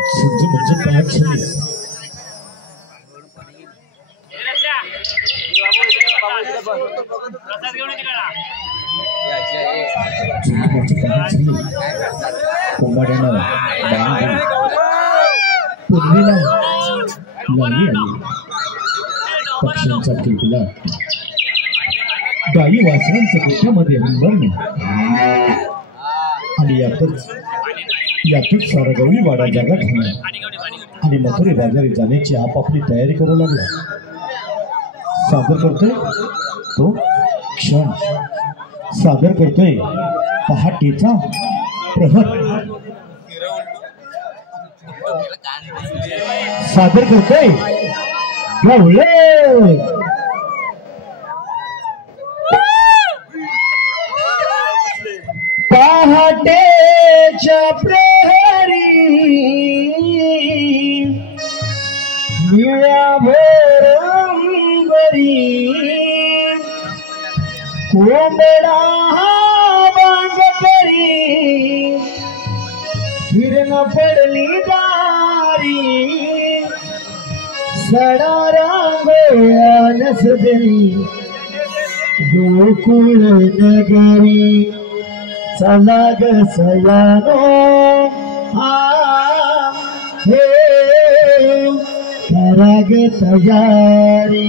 संजय म्हणजे काय झाले पक्ष्यांचा किलबिला गाई वासरांच्या गोठ्यामध्ये हंबरणे आणि यातच सारा गवळी वाडा जागा ठेवला आणि मथुरे बाजारी जाण्याची आपापली तयारी करू लागला. सादर करतोय तो क्षण, सादर करतोय पहाटेचा प्रहर, सादर करतोय गवळे पहाटेच्या प्रहरी निळ्या भोरंबरी कोंबडा बांग करी किरण पडली दारी सडा रांगोळ्या नसदली गोकुळ नगरी. चला ग सयानो हे करा ग तयारी.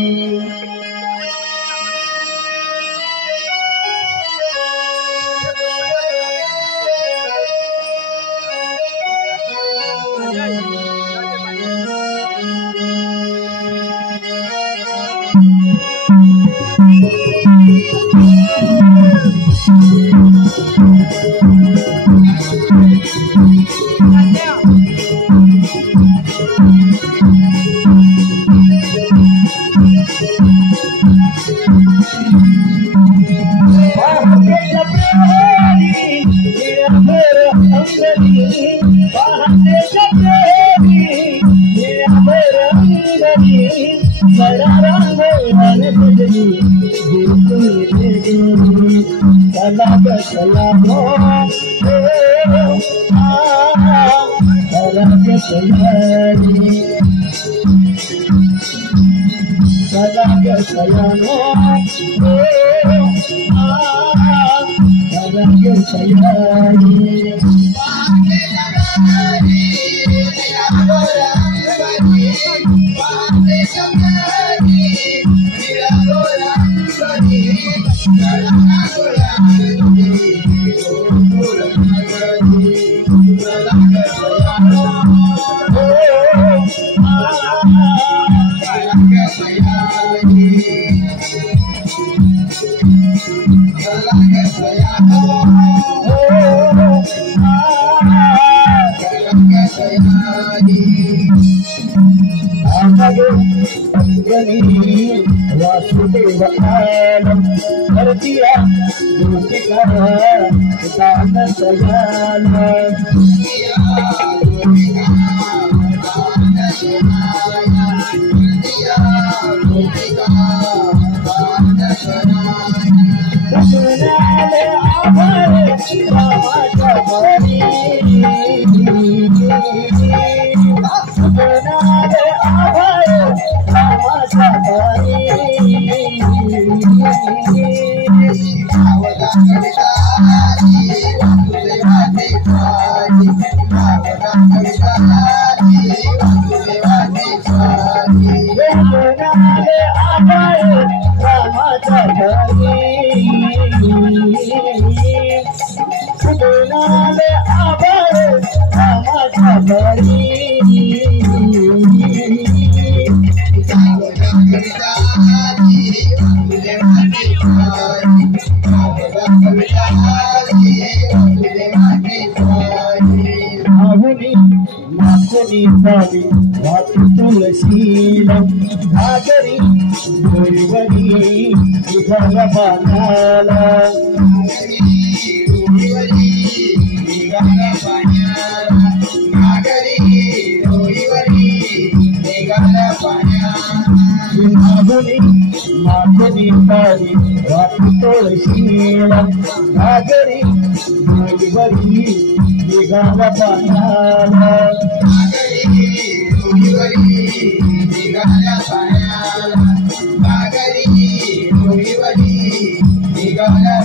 Bari,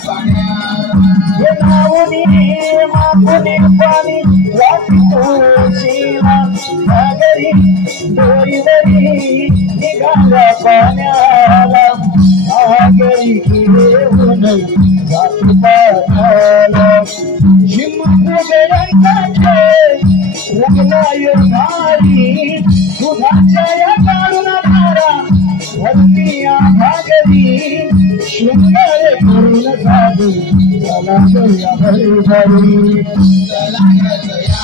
हे नावनी मागुनी पाणी वाटतोशीला सागरी दोईवरी निघाल्या पाण्याला सागरी घेऊन जात पाण्याला शिमगुगड्यांचे रंगनाय भारी दुधाच्या या काढून धारा भरतीया भागरी शृंगार पूर्ण साधू चला गया भरी भरी चला गया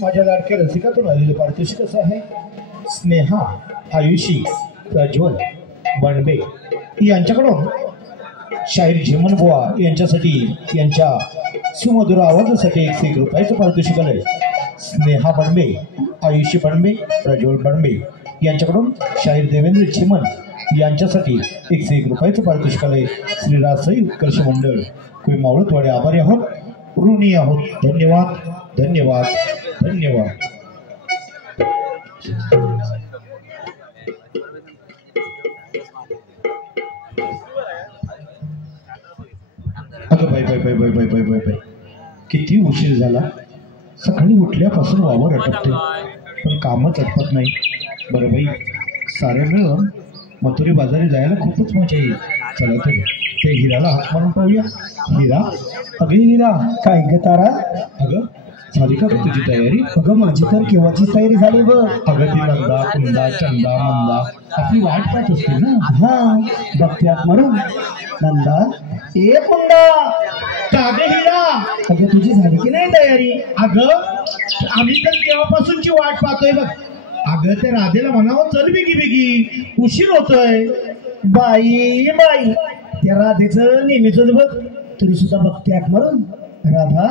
माझ्या लाडक्या रसिकातून आलेले पारितोषिक असं आहे. स्नेहा आयुषी प्रज्वल बनबे यांच्याकडून शाहीर झिमन बुवा यांच्यासाठी यांच्या सुमधुर आवाजासाठी 101 रुपयाचं पारितोषिक आलंय. स्नेहा बनबे, आयुषी बनबे, प्रज्वल बनबे यांच्याकडून शाहीर देवेंद्र झिमन यांच्यासाठी 101 रुपयाचं पारितोषिक आलंय. श्री राजसाई उत्कर्ष मंडळ कुई मावळतवाडे आभारी आहोत, ऋणी आहोत. धन्यवाद धन्यवाद धन्यवाद. अगं bye bye bye bye bye bye bye bye किती उशीर झाला. सकाळी उठल्यापासून वावर अटकते पण कामच अटपत नाही. बरं बाई, सारे मिळून मथुरी बाजारी जायला खूपच मजा येईल. चला तरी ते हिराला हात मारून पाहूया. हिरा, अगं हिरा. काय ग तारा? अगं झाली का तुझी तयारी? अगं माझी तर केव्हाचीच तयारी झाली बघ. अगं ती नंदा, कुंदा, चंदा, मंदा आपली वाट पाहत असते ना. हा बघत्यात म्हणून. नंदा, ए कुंदा, कागे हिरा, अगं तुझी झाली की नाही तयारी? अगं आम्ही तर केव्हापासूनची वाट पाहतोय बघ. अगं त्या राधेला म्हणावं चल बिगी बिगी, उशीर होतोय. बाई बाई, त्या राधेचं नेहमीच बघ. तरी सुद्धा बघत्यात म्हणून. राधा,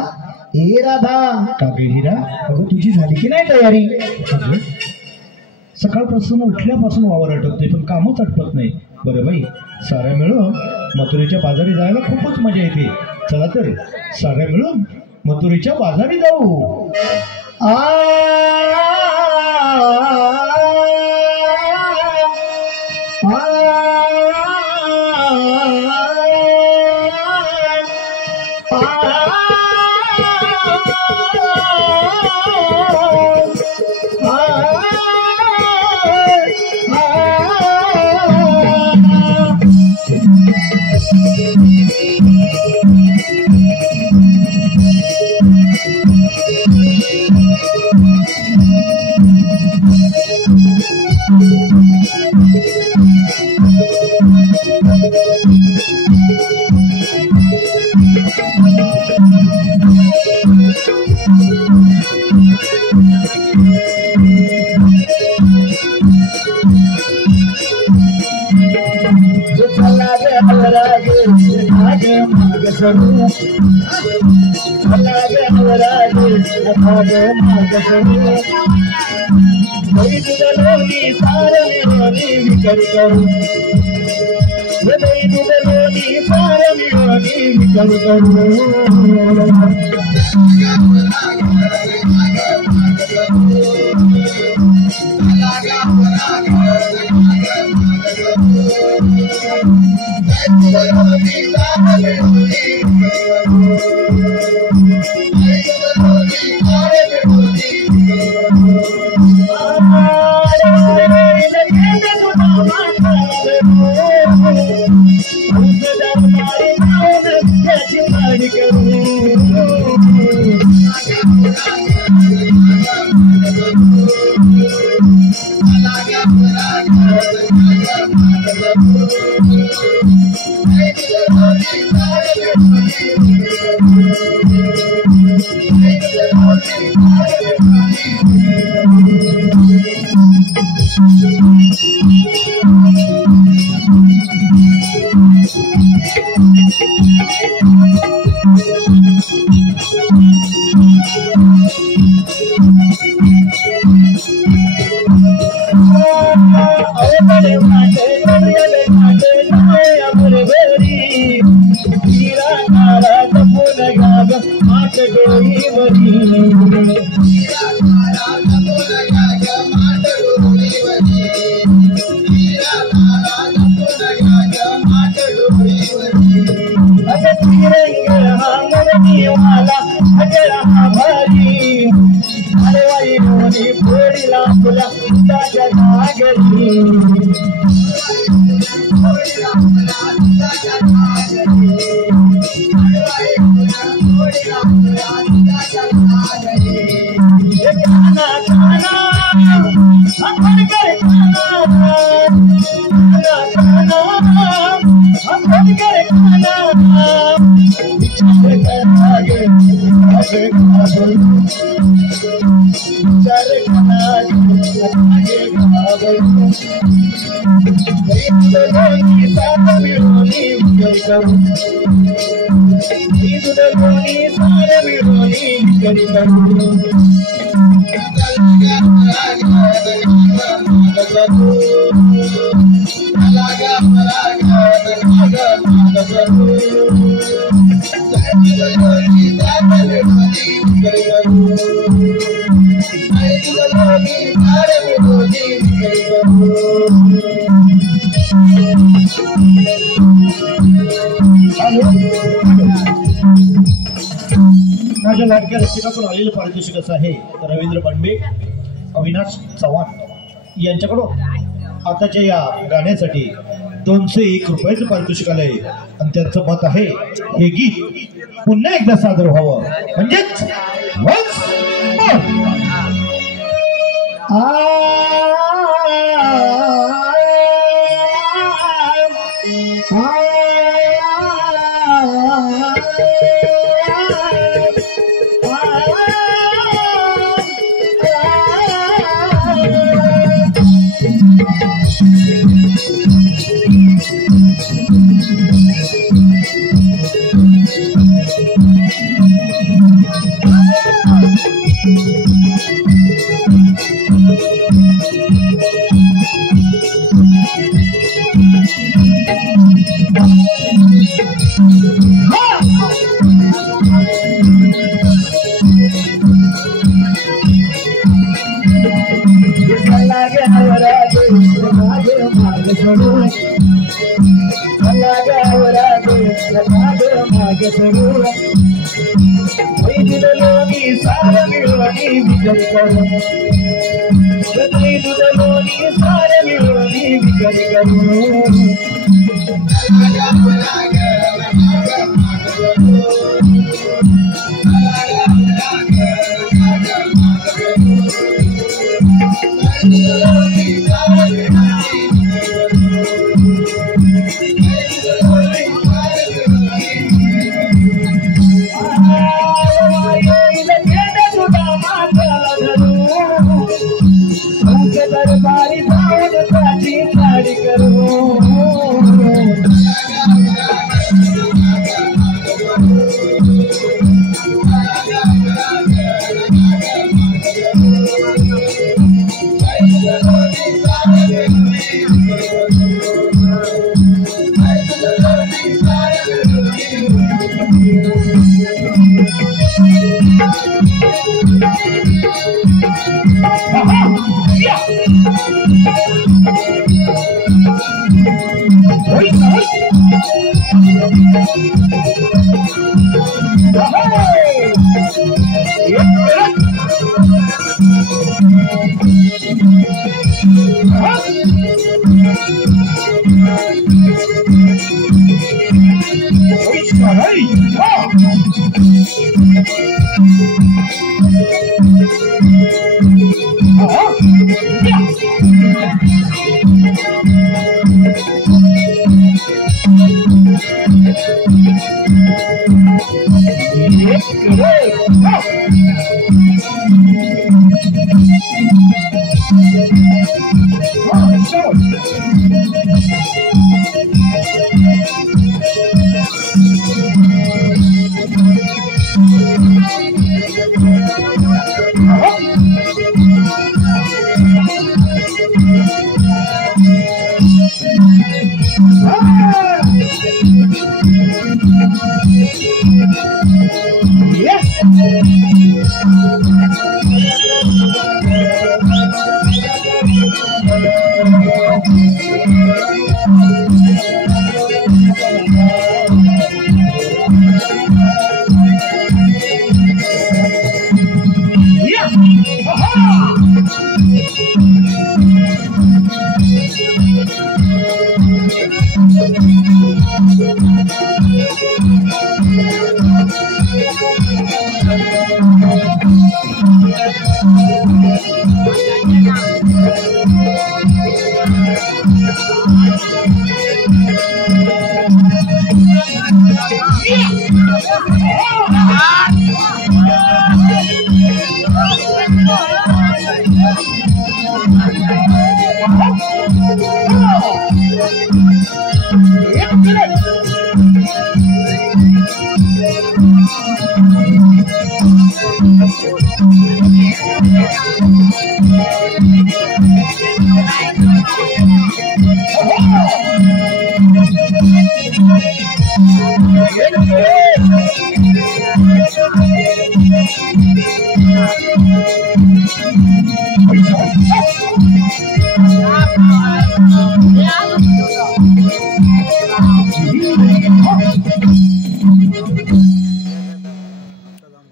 ए राधा. कागे हिरा, अगं तुझी झाली की नाही तयारी? अगं सकाळपासून उठल्यापासून वावर अटकते पण कामच अटपत नाही. बरं बाई, साऱ्या मिळून मथुरेच्या बाजारी जायला खूपच मजा येते. चला तर साऱ्या मिळून मथुरेच्या बाजारी जाऊ. माझ्या लाडक्या रसिकाकडून आलेलं पारितोषिक असं आहे रवींद्र बनबे अविनाश चव्हाण यांच्याकडून आताच्या या गाण्यासाठी 201 रुपयाचं पारितोषिक आलंय आणि त्यांचं मत आहे हे गीत पुन्हा एकदा सादर व्हावं म्हणजेच दरबारी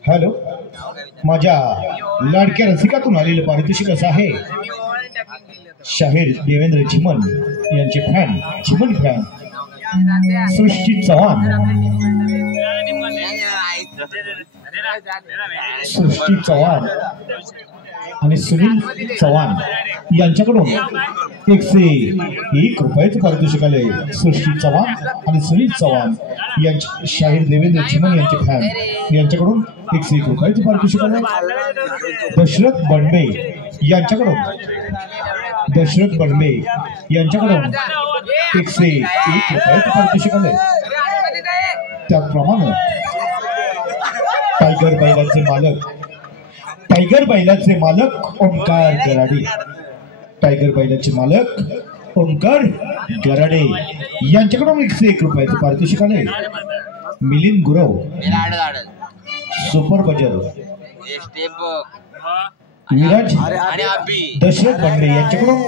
हॅलो, माझ्या लाडक्या रसिकातून आलेलं पारितोषिक असं आहे. शाहीर देवेंद्र चिमन यांचे फॅन, चिमन फॅन सृष्टी चव्हाण, सृष्टी चव्हाण आणि सुनील चव्हाण यांच्याकडून 101 रुपयाचं पारितोषिक आले. सृष्टी चव्हाण आणि सुनील चव्हाण यांचे शाहीर देवेंद्र चिमन यांचे फॅन यांच्याकडून 101 रुपयाचं पारितोषिक आले. दशरथ बंडे यांच्याकडून 101 रुपयाचं पारितोषिक आले. त्याचप्रमाणे टायगर बैलाचे मालक ओंकार गराडे यांच्याकडून 101 रुपयाचं पारितोषिक आले. मिलिंद गुरव सुपर बजर विराज दशरथ बंडे यांच्याकडून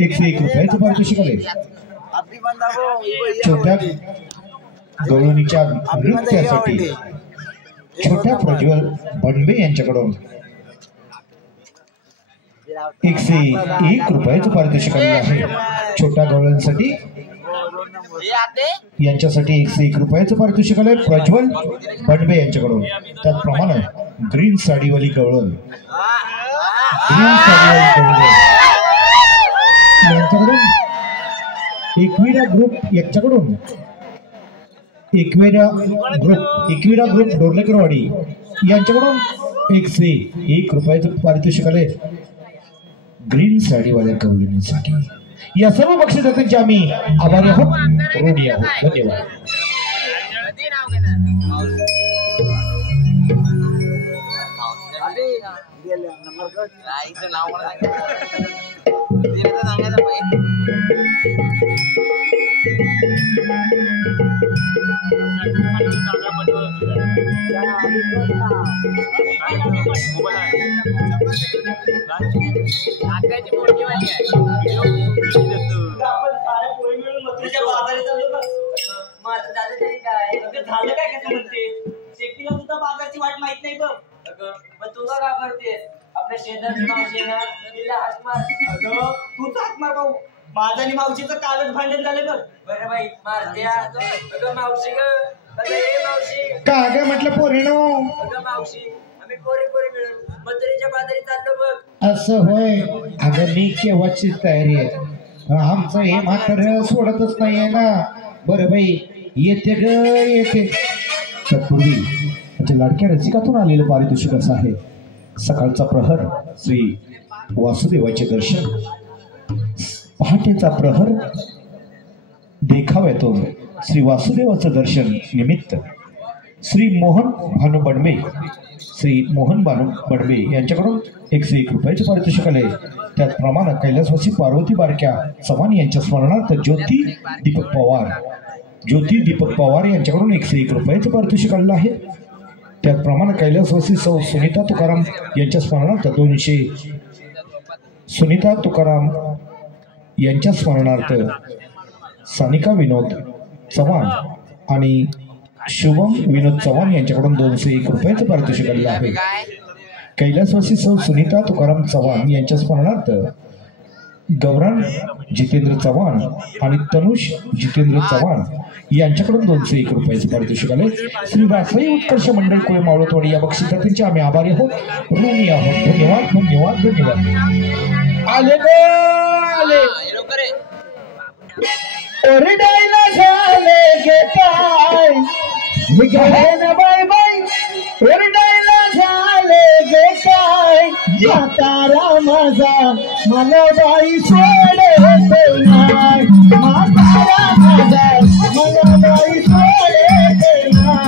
101 रुपयाचं पारितोषिक आले. छोट्या गवळणीच्या नृत्यासाठी छोट्या प्रज्वल बंडे यांच्याकडून 101 रुपयाचं पारितोषिक आलेलं आहे. छोट्या गवळणीसाठी यांच्यासाठी 101 रुपयाचं पारितोषिक आलंय प्रज्वल बंडे यांच्याकडून. त्याचप्रमाणे ग्रीन साडीवाली गवळण यांच्याकडून एकविरा ग्रुप डोर्लेकरवाडी यांच्याकडून 101 रुपयाचं पारितोषिक आले ग्रीन साडीवाल्या गवळणीसाठी. या सर्व बक्षिसांचे आम्ही आभारी आहोत, ऋणी आहोत. धन्यवाद. मोठी माझं झालं तरी काय झालं काय कसं म्हणते शेतीला सुद्धा बाजारची वाट माहित नाही बघ अगं मग तुला का करतेस आपल्या शेजारची मावशी आहे ना तिला हात मार अगं तूच हात मार भाऊ माझं आणि मावशीचं कालच भांडण झालं बघ बरं बाई मारते अगं मावशी ग अगं ए मावशी का ग म्हटलं पोरीनो अगं मावशी आम्ही पोरी पोरी मिळून मथुरेच्या बाजारी चाललो बघ असं होय अगं मी केव्हाचीच तयारी आहे आमचं हे म्हातारं सोडतच नाहीये ना बरं बाई येते ग येते तत्पूर्वी म्हणजे लाडक्या रसिकातून आलेलं पारितोषिक असं आहे सकाळचा प्रहर श्री वासुदेवाचे दर्शन पहाटेचा प्रहर देखाव्यातून श्री वासुदेवाचं दर्शन निमित्त श्री मोहन भानू बडबे यांच्याकडून 101 रुपयाचे पारितोषिक आले त्याचप्रमाणे कैलासवासी पार्वती बारक्या चव्हाण यांच्या स्मरणार्थ ज्योती दीपक पवार यांच्याकडून 101 रुपयाचे पारितोषिक आलेलं आहे त्याचप्रमाणे कैलासवासी सौ सुनीता तुकाराम यांच्या स्मरणार्थ 200 सुनीता तुकाराम यांच्या स्मरणार्थ सानिका विनोद चव्हाण आणि शुभम विनोद चव्हाण यांच्याकडून 201 रुपयाचं पारितोषिक आलेलं आहे कैलासवासी सौ सुनीता तुकाराम चव्हाण यांच्या स्मरणार्थ गौरांग जितेंद्र चव्हाण आणि तनुष जितेंद्र चव्हाण यांच्याकडून 201 रुपयाचे पारितोषिक आले श्री रासाई उत्कर्ष मंडळ कोळे मावळतवाडी या बक्षिसाचे आम्ही आभारी आहोत ऋणी आहोत धन्यवाद धन्यवाद धन्यवाद आले ओरडायला झाले गे काय बाय बाय ओरडायला झाले गे काय म्हातारा माझा मला बाई सोडते नाही म्हातारा माझा मला बाई सोडते नाही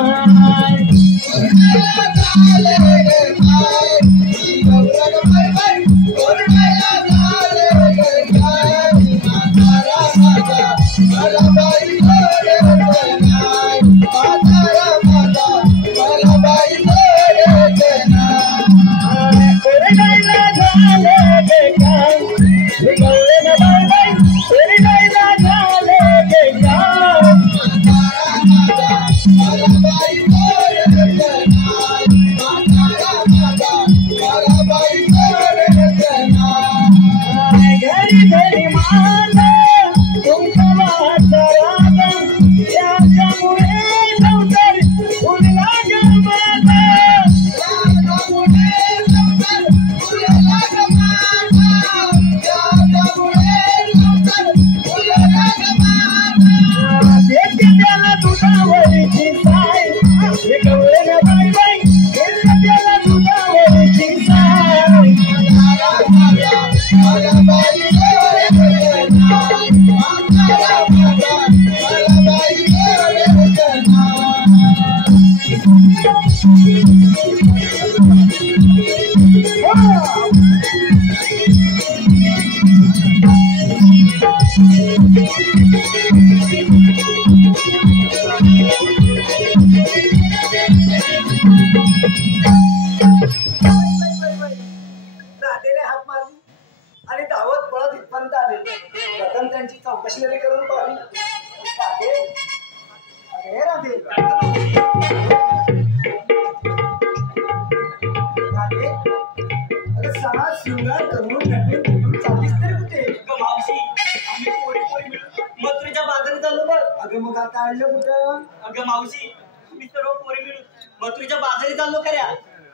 अगं मावशी मी सर्व पोरी मिळून मथुरेच्या बाजारी चाललो खऱ्या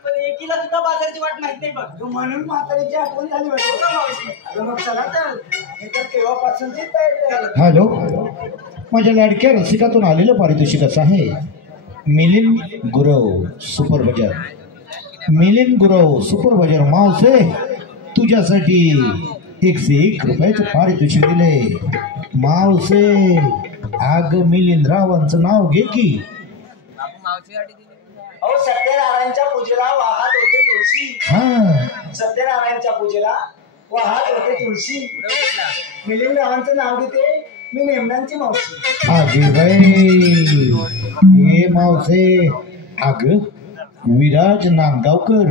पण एकीला सुद्धा बाजारची वाट माहित नाही बघ म्हणून म्हातारीची आठवण झाली मावशी अगं मग चला तर हे तर तेव्हापासूनची तयारी हॅलो माझ्या लाडक्या रसिकातून आलेलं पारितोषिक असं आहे मिलिंद गुरव सुपर बाजार मावसे तुझ्यासाठी 101 रुपयाचं पारितोषिक दिले मावसे आग मिलिंदरावांचं नाव घे की अहो सत्यनारायणच्या पूजेला वाहत होते तुळशी सत्यनारायणच्या पूजेला वाहत होते तुळशी मिलिंदरावांचं नाव घेते मी नेमण्यांची मावशी आगे बाई हे मावसे आग विराज नांदगावकर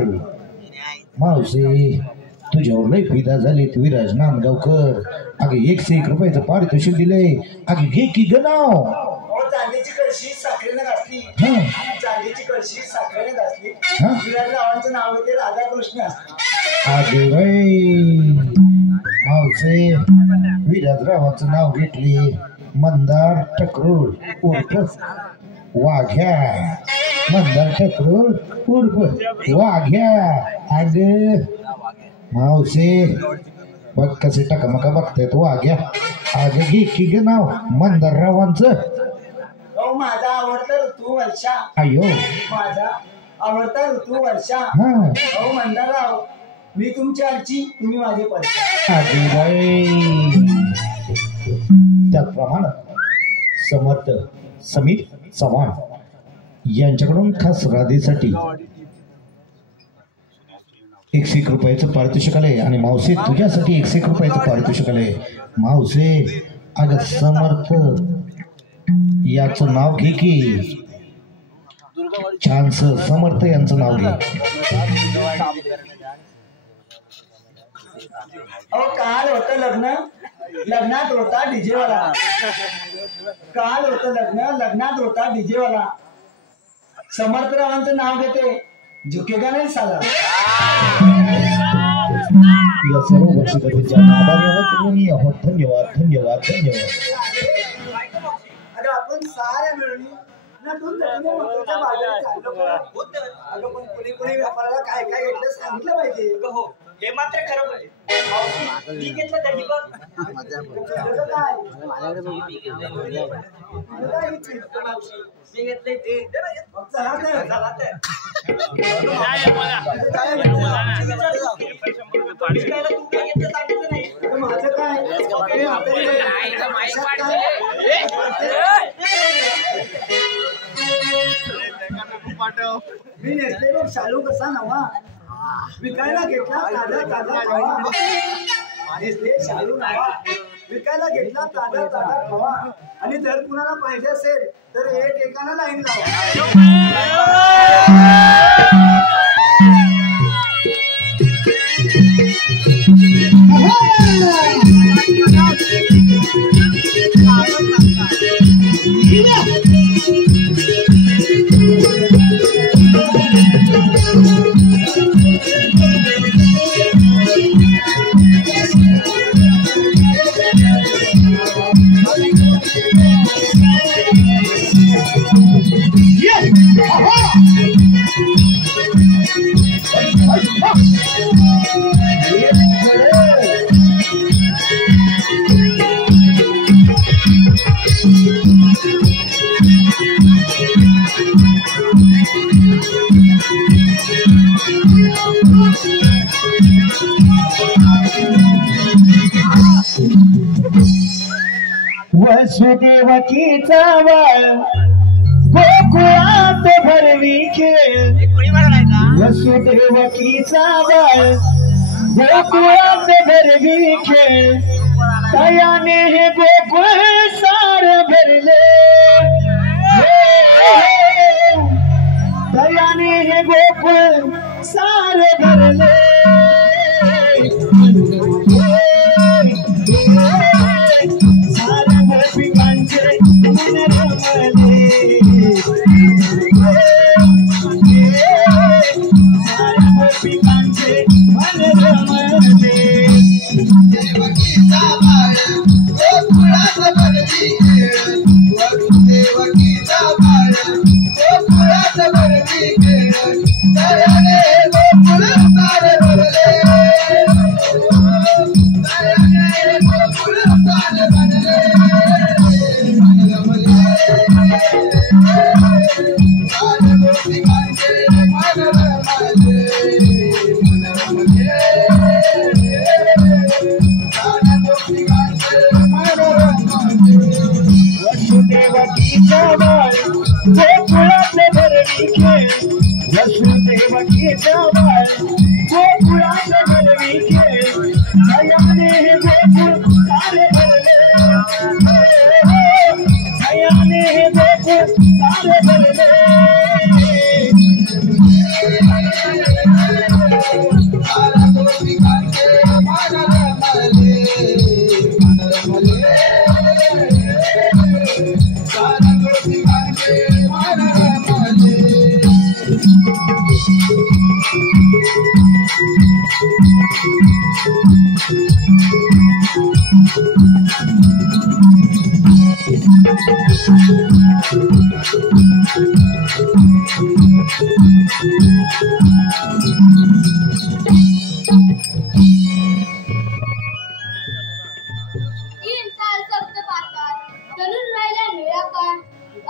मावसे तुझ्यावर लय फिदा झालीत विराज नांदगावकर अगे 101 रुपयाचं पारितोषिक दिलंय अगे घे की ग नाव चांदीची कळशी साखरेने घातली चांदीची कळशी साखरेने घातली विराटरावांचं नाव घेते राधाकृष्ण अगे बाई मावसे विराजरावांचं नाव घेतले मंदार ठकरूड उर्फ वाघ्या मंदार ठकरूड उर्फ वाघ्या अग मावसे बघ कसे टकमका बघतायत वाघ्या अग घे की ग नाव मंदाररावांचं माझा आवडता ऋतू वर्षा अयो माझा आवडता ऋतू वर्षा मंदारराव मी तुमची आजी तुम्ही माझे परशा अगे बाई त्याचप्रमाणे समर्थ समीर चव्हाण यांच्याकडून खास राधेसाठी 100 रुपयाचं पारितोषिक आलंय आणि मावसे तुझ्यासाठी 100 रुपयाचं पारितोषिक आलंय मावसे अग समर्थ याचं नाव घे की छानस समर्थ यांचं नाव घे काल होतं लग्न लग्नात होता डीजेवाला काल होतं लग्नात होता डीजेवाला समर्थरावांचं नाव घेते झुकेगा नाही साला या सर्व बक्षिसांच्या आभारी आहोत धन्यवाद धन्यवाद धन्यवाद अरे आपण साऱ्या मिळून कोणी व्यापाराला काय काय घेतलं सांगितलं पाहिजे हो हे मात्र खरं मी घेतलं दही मी घेतलंय ते माझं काय मी नेसले बघ शालू कसा नवा विकायला घेतला ताजा ताजा खवा नेसले शालू नवा विकायला घेतला ताजा ताजा खवा आणि जर कुणाला पाहिजे असेल तर एक एकाला लाईन वसुदेवकीचा बाळ गोकुळात भरवी खेळ वसुदेवकीचा बाळ गोकुळात भरवी खेळ दयाने हे गोकुळ सार भरले दयाने हे गोकुळ सार भरले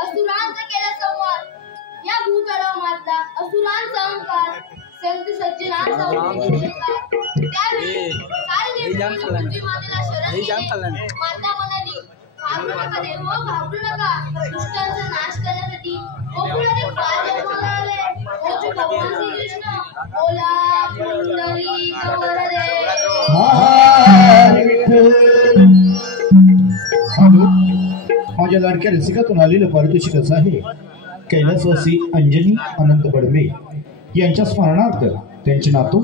असुरांचा केला संवाद या भूतळावर मारला असुरांचा अहंकार संत सज्जनांचा त्यावेळी मातेला शरण गेले माता म्हणाली घाबरू नका देव घाबरू नका दुष्टांचा नाश करण्यासाठी गोकुळात एक बाळ जन्माला आले तो भगवान श्रीकृष्ण बोला पुंडरी वरदे माझ्या लाडक्या रसिकातून आलेलं पारितोषिक असं आहे कैलासवासी अंजनी अनंत बडवे यांच्या स्मरणार्थ त्यांचे नातू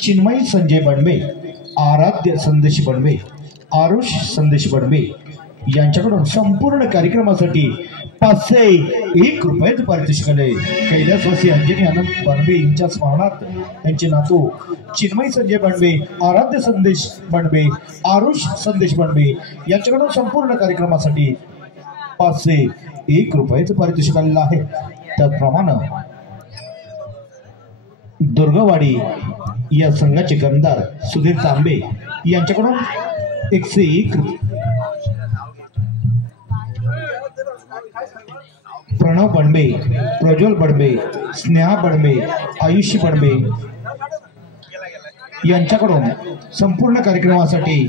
चिन्मयी संजय बडवे, आराध्य संदेश बडवे, आरुष संदेश बडवे यांच्याकडून संपूर्ण कार्यक्रमासाठी 501 रुपयाचं पारितोषिक आले. कैलासवासी अंजनी अनंत बडवे यांच्या स्मरणार्थ त्यांचे नातू चिन्मयी संजय बडवे, आराध्य संदेश बडवे, आरुष संदेश बडवे यांच्याकडून संपूर्ण कार्यक्रमासाठी 501 रुपयाचं पारितोषिक आलेलं आहे. त्याचप्रमाणे दुर्गवाडी या संघाचे कर्णधार सुधीर तांबे यांच्याकडून 101 प्रणव बडवे, प्रज्वल बडवे, स्नेहा बडवे, आयुषी बडवे यांच्याकडून संपूर्ण कार्यक्रमासाठी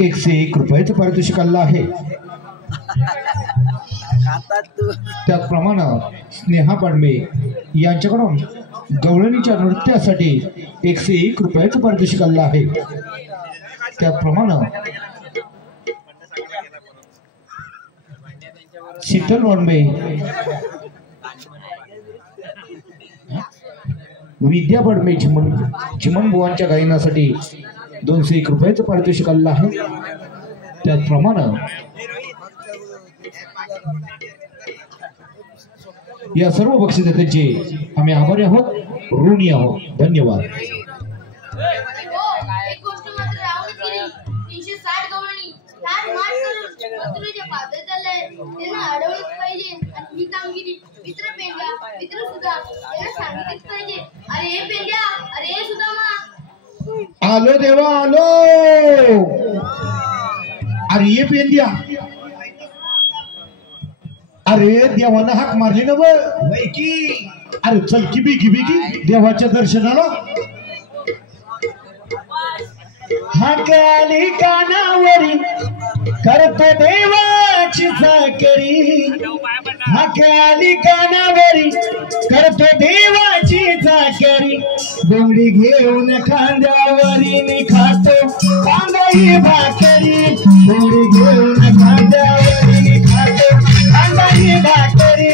101 रुपयाचं पारितोषिक आलेलं आहे. त्याचप्रमाणे स्नेहा बडवे यांच्याकडून गवळणीच्या नृत्यासाठी 101 रुपयाचं पारितोषिक आलेलं आहे. त्याचप्रमाणे शीतल बडवे, विद्या बडवे चिमण बुवांच्या गायनासाठी 201 रुपयाचं पारितोषिक आलेलं आहे. त्याचप्रमाणे या सर्व बक्षिसाचे आम्ही आभारी आहोत, ऋणी आहोत. धन्यवाद. एक गोष्ट मात्र राहून गेली 360 गवळणी लाल माठ करून मथुरेच्या पादर चाललंय त्यांना अडवलंच पाहिजे आणि ही कामगिरी मित्र पेंड्या मित्र सुद्धा त्यांना सांगितलीच पाहिजे. अरे पेंड्या अरे सुदामा आलो देवा आलो. अरे ये पेंड्या अरे देवानं हाक मारली ना वय की अरे चल की बिगी बिगी देवाच्या दर्शनाला. हाक आली कानावरी करतो देवाची चाकरी. हाक आली कानावरी करतो देवाची चाकरी. बोंगडी घेऊन खांद्यावरी मी खातो कांदाई भाकरी. बोंगडी घेऊन खांद्यावरी मी खातो कांदाई भाकरी.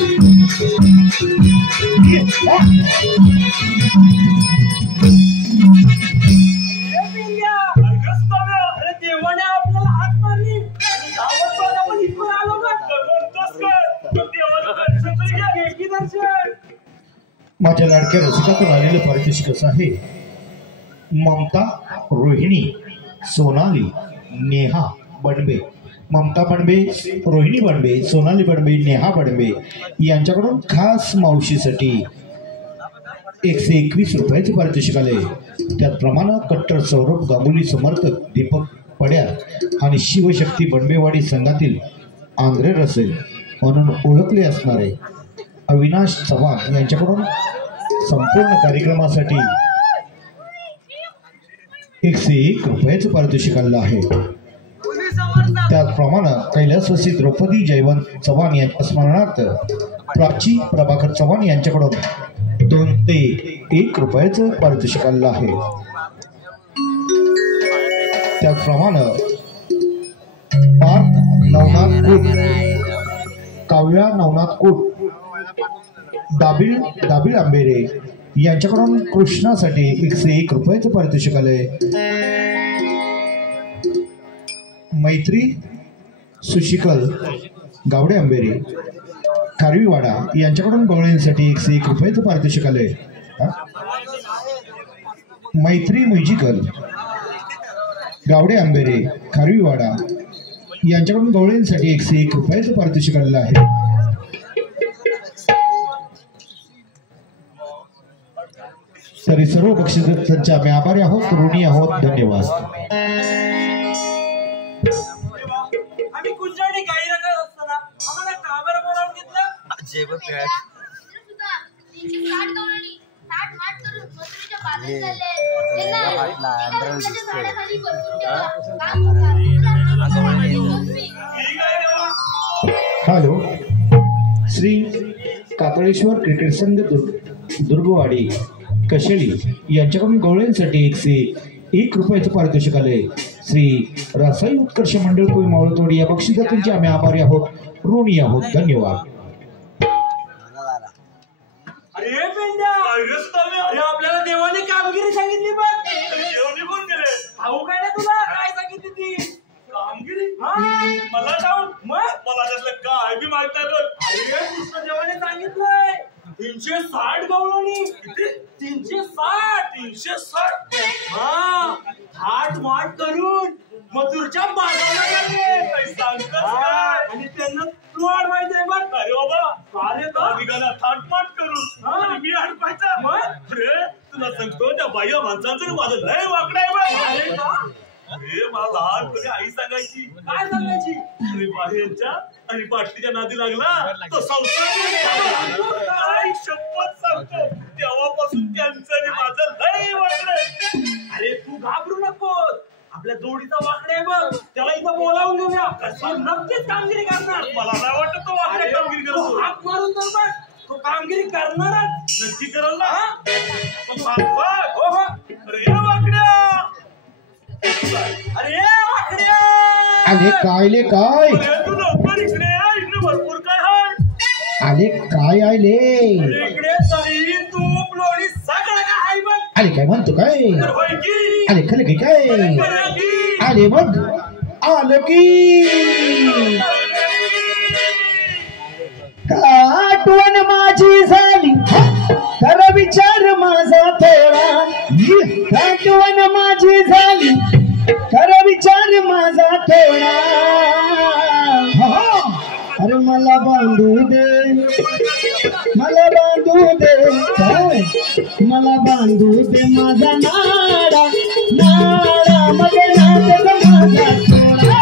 Thank you. देवाने आपल्याला हात मारली आणि गावात आपण इथून आलो का दर्शन. माझ्या लाडक्या रसिकातून आलेलं पारितोषिक असं आहे. ममता, रोहिणी, सोनाली, नेहा बडबे. ममता बडबे, रोहिणी बडबे, सोनाली बडबे, नेहा बडबे यांच्याकडून खास मावशीसाठी 121 रुपयाचे पारितोषिक आले. त्याचप्रमाणे कट्टर सौरभ गांगुली समर्थक दीपक पड्यार आणि शिवशक्ती बडबेवाडी संघातील आंध्रे रसेल म्हणून ओळखले असणारे अविनाश चव्हाण यांच्याकडून संपूर्ण कार्यक्रमासाठी 101 रुपयाचं पारितोषिक आलेलं आहे. त्याचप्रमाणे कैलासवासी द्रौपदी जयवंत चव्हाण यांच्या स्मरणार्थ प्राची प्रभाकर चव्हाण यांच्याकडून 2 ते 1 रुपयाचं पारितोषिक आलेलं आहे. त्याचप्रमाणे पार्थ नवनाथ कोट, काव्या नवनाथ कोट, दाबिळ आंबेरे यांच्याकडून कृष्णासाठी 101 रुपयाचं पारितोषिक आलंय. मैत्री सुशिकल गावडे आंबेरे खारवीवाडा यांच्याकडून गवळींसाठी 101 रुपयाचं पारितोषिक आलंय. मैत्री म्युझिकल गावडे आंबेरे खारवीवाडा यांच्याकडून गवळींसाठी 101 रुपयाचं पारितोषिक आलेलं आहे. तरी सर्व बक्षिसांचे आम्ही आभारी आहोत, ऋणी आहोत. धन्यवाद. आम्ही कुंजाडी गाई रकत असताना आम्हाला का बरं बोलावून घेतलं? जेवण सुद्धा 360 गवळणी 60 माठ करून मथुरेच्या बाजारात चालले. त्यांना एका वृक्षाच्या झाडाखाली बसून ठेवला. काम होता. हॅलो, श्री कातळेश्वर क्रिकेट संघ दुर्गवाडी कशेळी यांच्याकडून गवळ्यांसाठी 101 रुपयाचं पारितोषिक आले. श्री रासाई उत्कर्ष मंडळ कोई मावळतोडी या बक्षिसांचे आम्ही आभारी आहोत, ऋणी आहोत. धन्यवाद. अरे पेंड्या, अरे आपल्याला देवाने कामगिरी सांगितली बघ. देवाने कोण केले? भाऊ काय ना तुला काय सांगितली ती कामगिरी? मला जाऊ मग मला त्यातलं काय बी मागतात. अरे कृष्ण देवाने सांगितलंय 360 गवळणी. 360 हा थाट माट करून मथुरच्या बाजाराला गेले. आणि त्यांना प्लॉट माहिती आहे बघ. अरे बाबा, अरे का थाट माट करून आणि मी अडपायचा. अरे तुला सांगतो त्या बाह्य माणसांचं माझं लय वाकडं आहे बघ. अरे का? अरे मला लहानपणी आई सांगायची. काय सांगायची? अरे बाहेरच्या आणि पाटलीच्या नादी लागला तो संसार. आई शपथ सांगतो तेव्हापासून त्यांचं आणि माझं लय वाकडं. अरे तू घाबरू नकोस, आपल्या जोडीचा वाकडे आहे बघ, त्याला इथं बोलावून घेऊया. कसं नक्कीच कामगिरी करणार. मला नाही वाटत तो वाकडे कामगिरी करतो. हात मारून तर बघ, तो कामगिरी करणारच. नक्की करल ना? हो. अरे वाकड्या, अरे वाकड्या, अरे कायले काय? तू लवकर इकडे इकडे भरपूर काय आहे. अरे काय आले? इकडे तरी तूप लोणी सगळं काय आहे बघ. अरे काय म्हणतो काय? अरे खरं की काय? अरे मग आलं की आठवण माझी झाली तर विचार माझा थोडा. आठवण माझी झाली तर विचार माझा थोडा. अरे मला बांधू दे, मला बांधू दे, मला बांधू दे माझा नाडा. नाडा मध्ये नाचत माझा थोडा.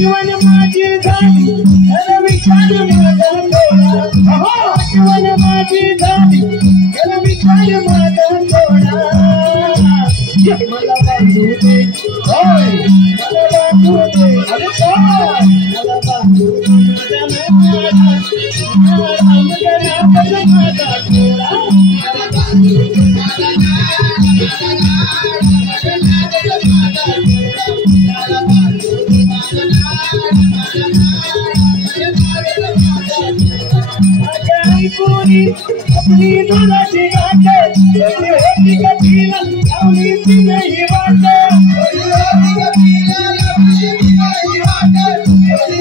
आठवण माझी झाली तर विचार माझा थोडा. आठवण माझी झाली तर विचार माझा थोडा. मला बांधू दे, मला बांधू दे, मला बांधू दे माझा थोडा. लावली दुधाची गाठ छोटी होती गतीला लावली तिनेही वाट छोटी होती गतीला लावली तिनेही वाट छोटी होती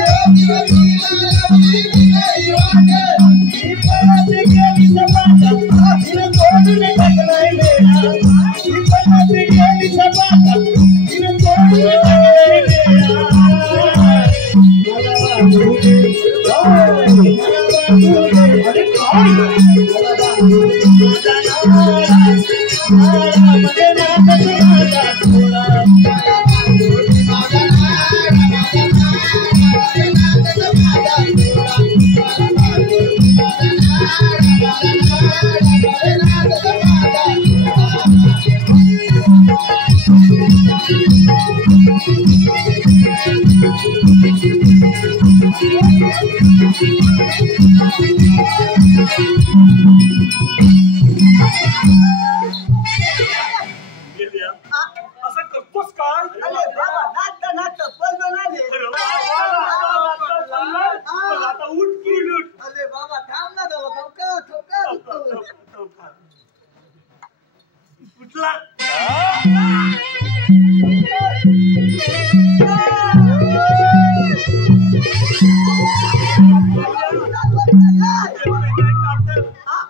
गतीला लावली तिनेही वाट ही परत गेली सपाटा तिने तोडून टाकलाय मेळा ही परत गेली सपाटा तिने तोडून टाकलाय मेळा असं करतोस काय? आता उठ की उठ. उठला.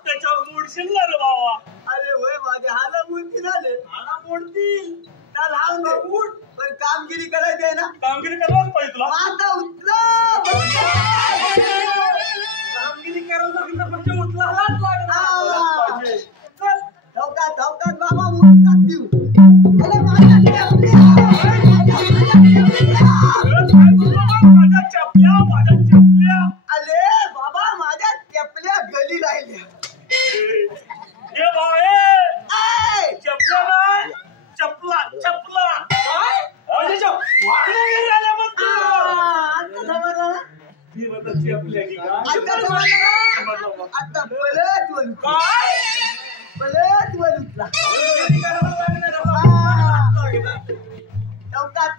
त्याच्यावर मोडशील ना रे बाबा. अरे होय माझे हाला मुलती झाले मला मोडतील. त्या लहान उठ पण कामगिरी करायची आहे ना कामगिरी करायलाच पाहिजे तुला. आता उठला कामगिरी करायला लागलं म्हणजे उचलायलाच लागणार. पाहिजे. चल. धवकात बाबा म्हणून टाकतील अरे माझ्या चपल्या. अरे बाबा माझ्या चपल्या गली राहिल्या हे बाळे. चपला नाही चपला. काय म्हणजे वाढल्या घरी आल्या म्हणतो. आता समजलं ना ती म्हणतात चपल्या की काय? आता समजलं आता पलट बोलू काय पलट बोलूतला धवकात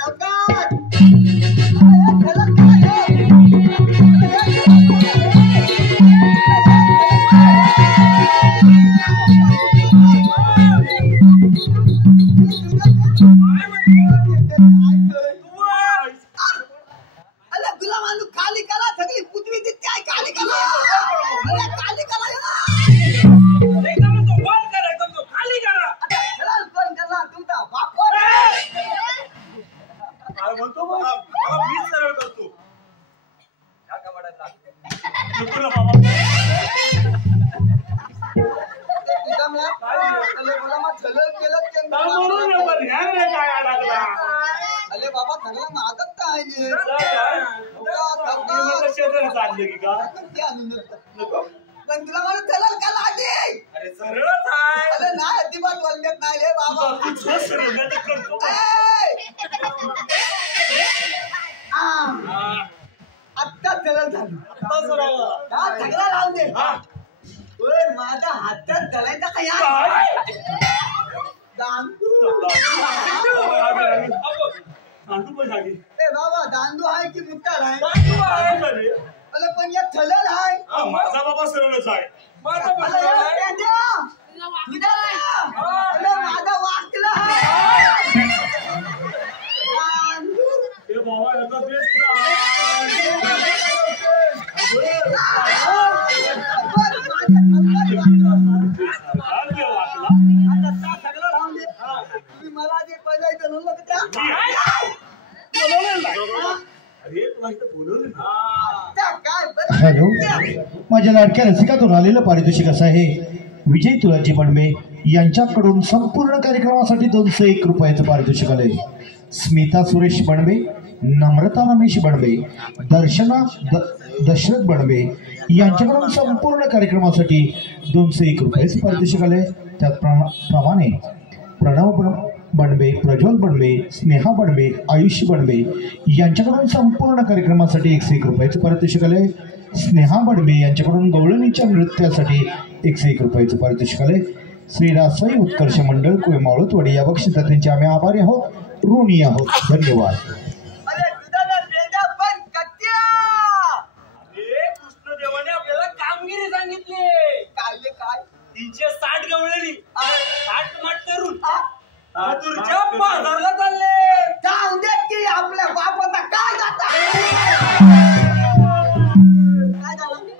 तुला माणूस खाली करा सगळी पृथ्वी दिसते आहे खाली करा खाली करा खाली करा. कोण करला तुमचा वापर काय म्हणतो मला मीच सरळ करतो. नको ना बाबा. अरे बाबा सगळं मागत काय पण तुला मला चलल का लागे अरे सरळच आहे. अरे नाही अजिबात बोलण्यात नाही रे बाबा आत्ता चलल झाली सगळं लावून दे माझ्या हातात चलायचा का यार बाबा दांडू आहे की मुट्टार आहे अरे पण या चलल आहे माझा बाबा सरळच आहे. माझा वाचला हे बाबा याचा देश मला जे पहिला बोलवलं त्या हॅलो, माझ्या लाडक्या रसिकातून आलेलं पारितोषिक असं आहे. विजय तुलाजी बंडमे यांच्याकडून संपूर्ण कार्यक्रमासाठी 201 रुपयाचं पारितोषिक आलंय. स्मिता सुरेश बंडमे, नम्रता रमेश बंडमे, दर्शना दशरथ बंडमे यांच्याकडून संपूर्ण कार्यक्रमासाठी 201 रुपयाचं पारितोषिक आलंय. त्याचप्रमाणे प्रणव बंडमे, प्रज्वल बंडमे, स्नेहा बंडमे, आयुषी बंडमे यांच्याकडून संपूर्ण कार्यक्रमासाठी 101 रुपयाचं पारितोषिक आलंय. स्नेहा बंडमे यांच्याकडून गवळणीच्या नृत्यासाठी 101 रुपयाचं पारितोषिक आलंय. श्री रासाई उत्कर्ष मंडळ कोयमावळतवाडी या बक्षिसाचे आम्ही आभारी आहोत, ऋणी आहोत. धन्यवाद. कृष्णदेवाने आपल्याला कामगिरी सांगितली. काय मथुरच्या बाजारला चालले. जाऊ देत की आपल्या बापाचा काय जाता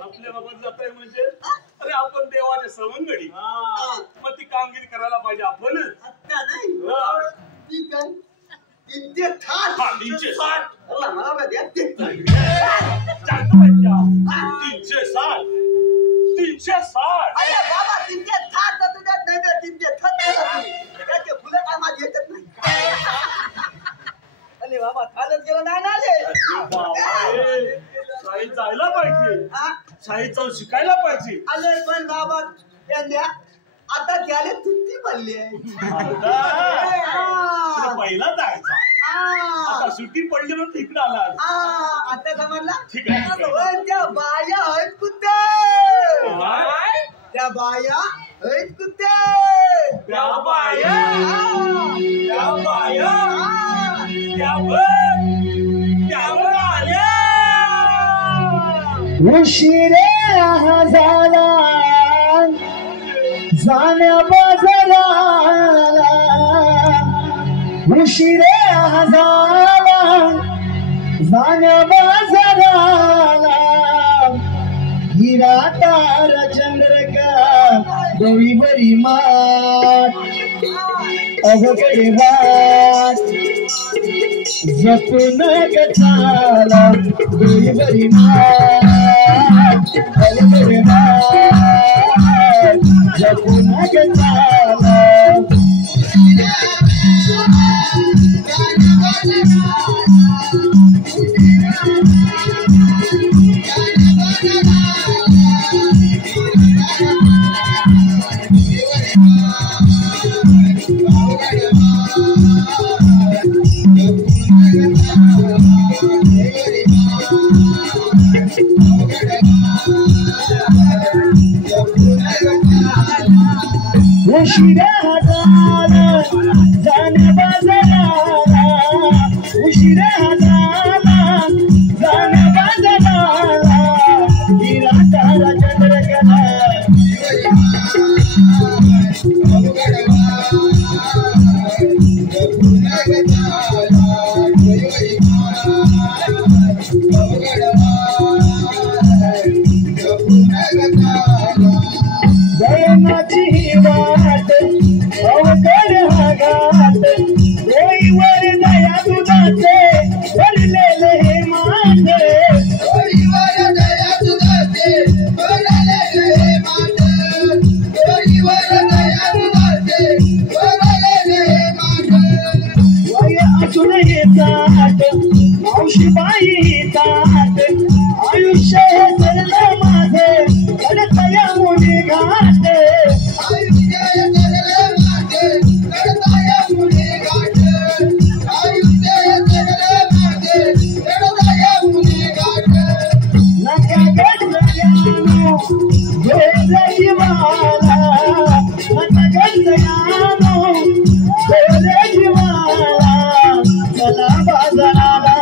आपल्या बाबत जाताय म्हणजे अरे आपण देवाच्या सवंगडी मग ती कामगिरी करायला पाहिजे आपण. आत्ता नाही ठीक आहे 360 मला द्या 360 अरे बाबा 360 तर तुझ्या नाही 360 त्याचे फुलं काय माझी येतच नाही. अरे बाबा खालच गेलं नाही ना शाळेत जायला पाहिजे. शाळेत जाऊन शिकायला पाहिजे. अरे पण बाबा त्यांना आता त्याला तुझी बनली आहे. पहिला जायचा आता सुट्टी पडली म्हणून तिकडे आला. आता समजला ठीक आहे. त्या बाया आहेत कुत्ते त्या बाया आहेत कुत्ते त्या बाया आल्या. उशिरे झाला जाण्या बाजाराला उशिरे झाला जाण्या बाजाराला हिरा तार चंद्रका डोईवरी मात अवघडे वाट जपून गचाला डोईवरी मात अवघडे वाट जपून गचाला उशिरा झाला जाण्या बाजाराला उशिरा झाला जाण्या बाजाराला हिरा तारा चंद्रकला दयनाची वाट अवघड हा घाट डोईवर दया दुधाचे भरलेले हे माते डोईवर दया दुधाचे भरलेले हे माते डोईवर दया दुधाचे भरलेले हे माते वय असून हे ताट मावशीबाई ही ताट आयुष्य हे सरलं माझे कडतया मुली घाट आयुष्य हे सरलं माझे कडतया मुली घाट आयुष्य हे सरलं माझे कडतया मुली घाट नका गडयानो गोरे जीवाला नका गडयानो गोरे जीवाला चला बाजाराला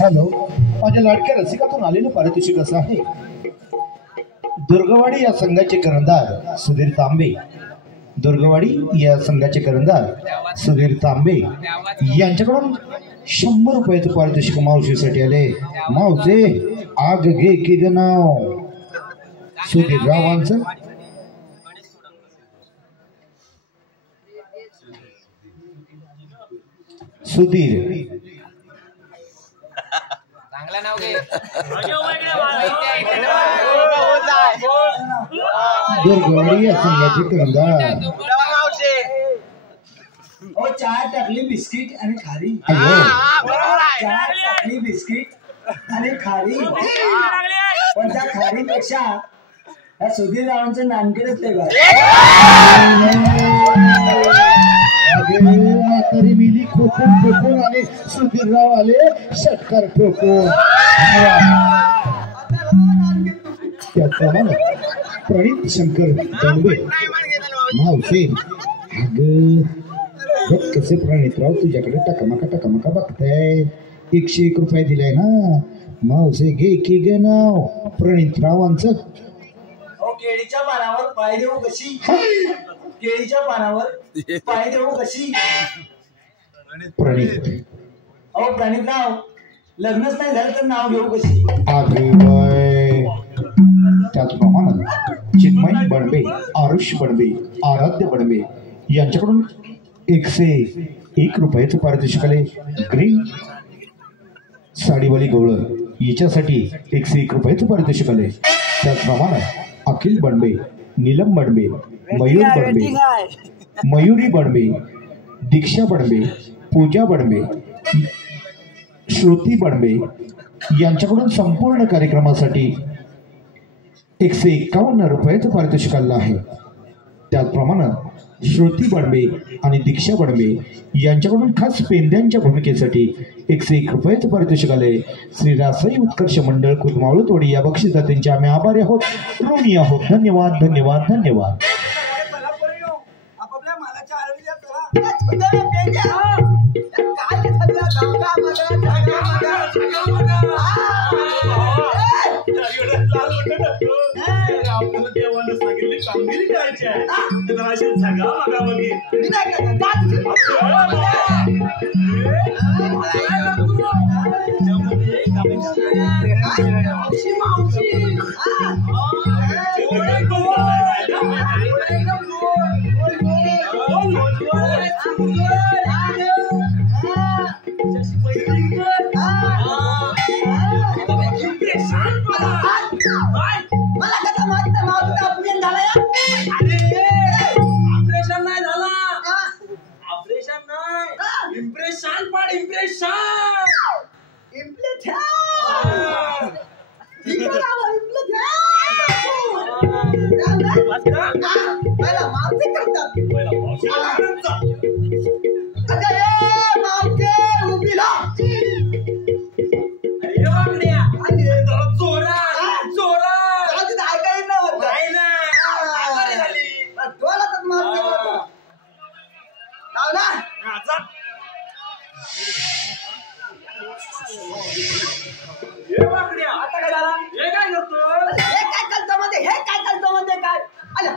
हॅलो माझ्या लाडक्या रसिकातून आलेलं पारितोषिक असं आहे. दुर्गवाडी या संघाचे करंदार सुधीर तांबे दुर्गवाडी या संघाचे करंदार सुधीर तांबे यांच्याकडून 100 रुपयाचं पारितोषिक मावशीसाठी आले. मावसे आग घे की ग नाव सुधीर रावांचं. सुधीर चांगला नाव घे. दुर्गवाडी या संघाचे करंदार ओ चाय चाकली बिस्किट आणि खारी अय्यो. 4 चाकली बिस्किट आणि खारी पण त्या खारीपेक्षा या सुधीर रावांचं नानकेच लय भारी. म्हातारी मिली खोकून ठोकून आणि सुधीरराव आले षटकार ठोकून. त्याप्रमाणे प्रणित शंकर दंडवे मावसे अग कसे प्रणितराव तुझ्याकडे टकमका बघताय. 101 रुपये दिलाय ना मावसे घे की ग नाव प्रणितरावांचं. अहो केळीच्या पानावर पाय देऊ कशी केळीच्या पानावर पाय देऊ कशी प्रणित अहो प्रणित नाव लग्नच नाही झालं तर नाव घेऊ कशी. त्याचप्रमाणे चिन्मय बडबे आरुष बडबे आराध्य बडबे यांच्याकडून 101 रुपयाचं पारितोषिक आले. ग्रीन साडीवाली गवळ हिच्यासाठी 101 रुपयाचं पारितोषिक आले. त्याचप्रमाणे अखिल बडबे नीलम बडबे मयूर बडबे मयुरी बडबे दीक्षा बडबे पूजा बडबे श्रुती बडबे यांच्याकडून संपूर्ण कार्यक्रमासाठी 151 रुपयाचं पारितोषिक आलं आहे. त्याचप्रमाणे श्रुती बडबे आणि दीक्षा बडबे यांच्याकडून खास पेंद्यांच्या भूमिकेसाठी 101 रुपयाचं पारितोषिक आले. श्री रासाई उत्कर्ष मंडळ कुदमावळतोडी या बक्षिसाचे आम्ही आभारी आहोत, ऋणी आहोत. धन्यवाद धन्यवाद धन्यवाद. आपापल्या मालाच्या आळवीला चला. आपल्याला देवानं सांगितली कामगिरी करायची आहे तर अशी सगळा मागावली. इम्प्रेशन पाड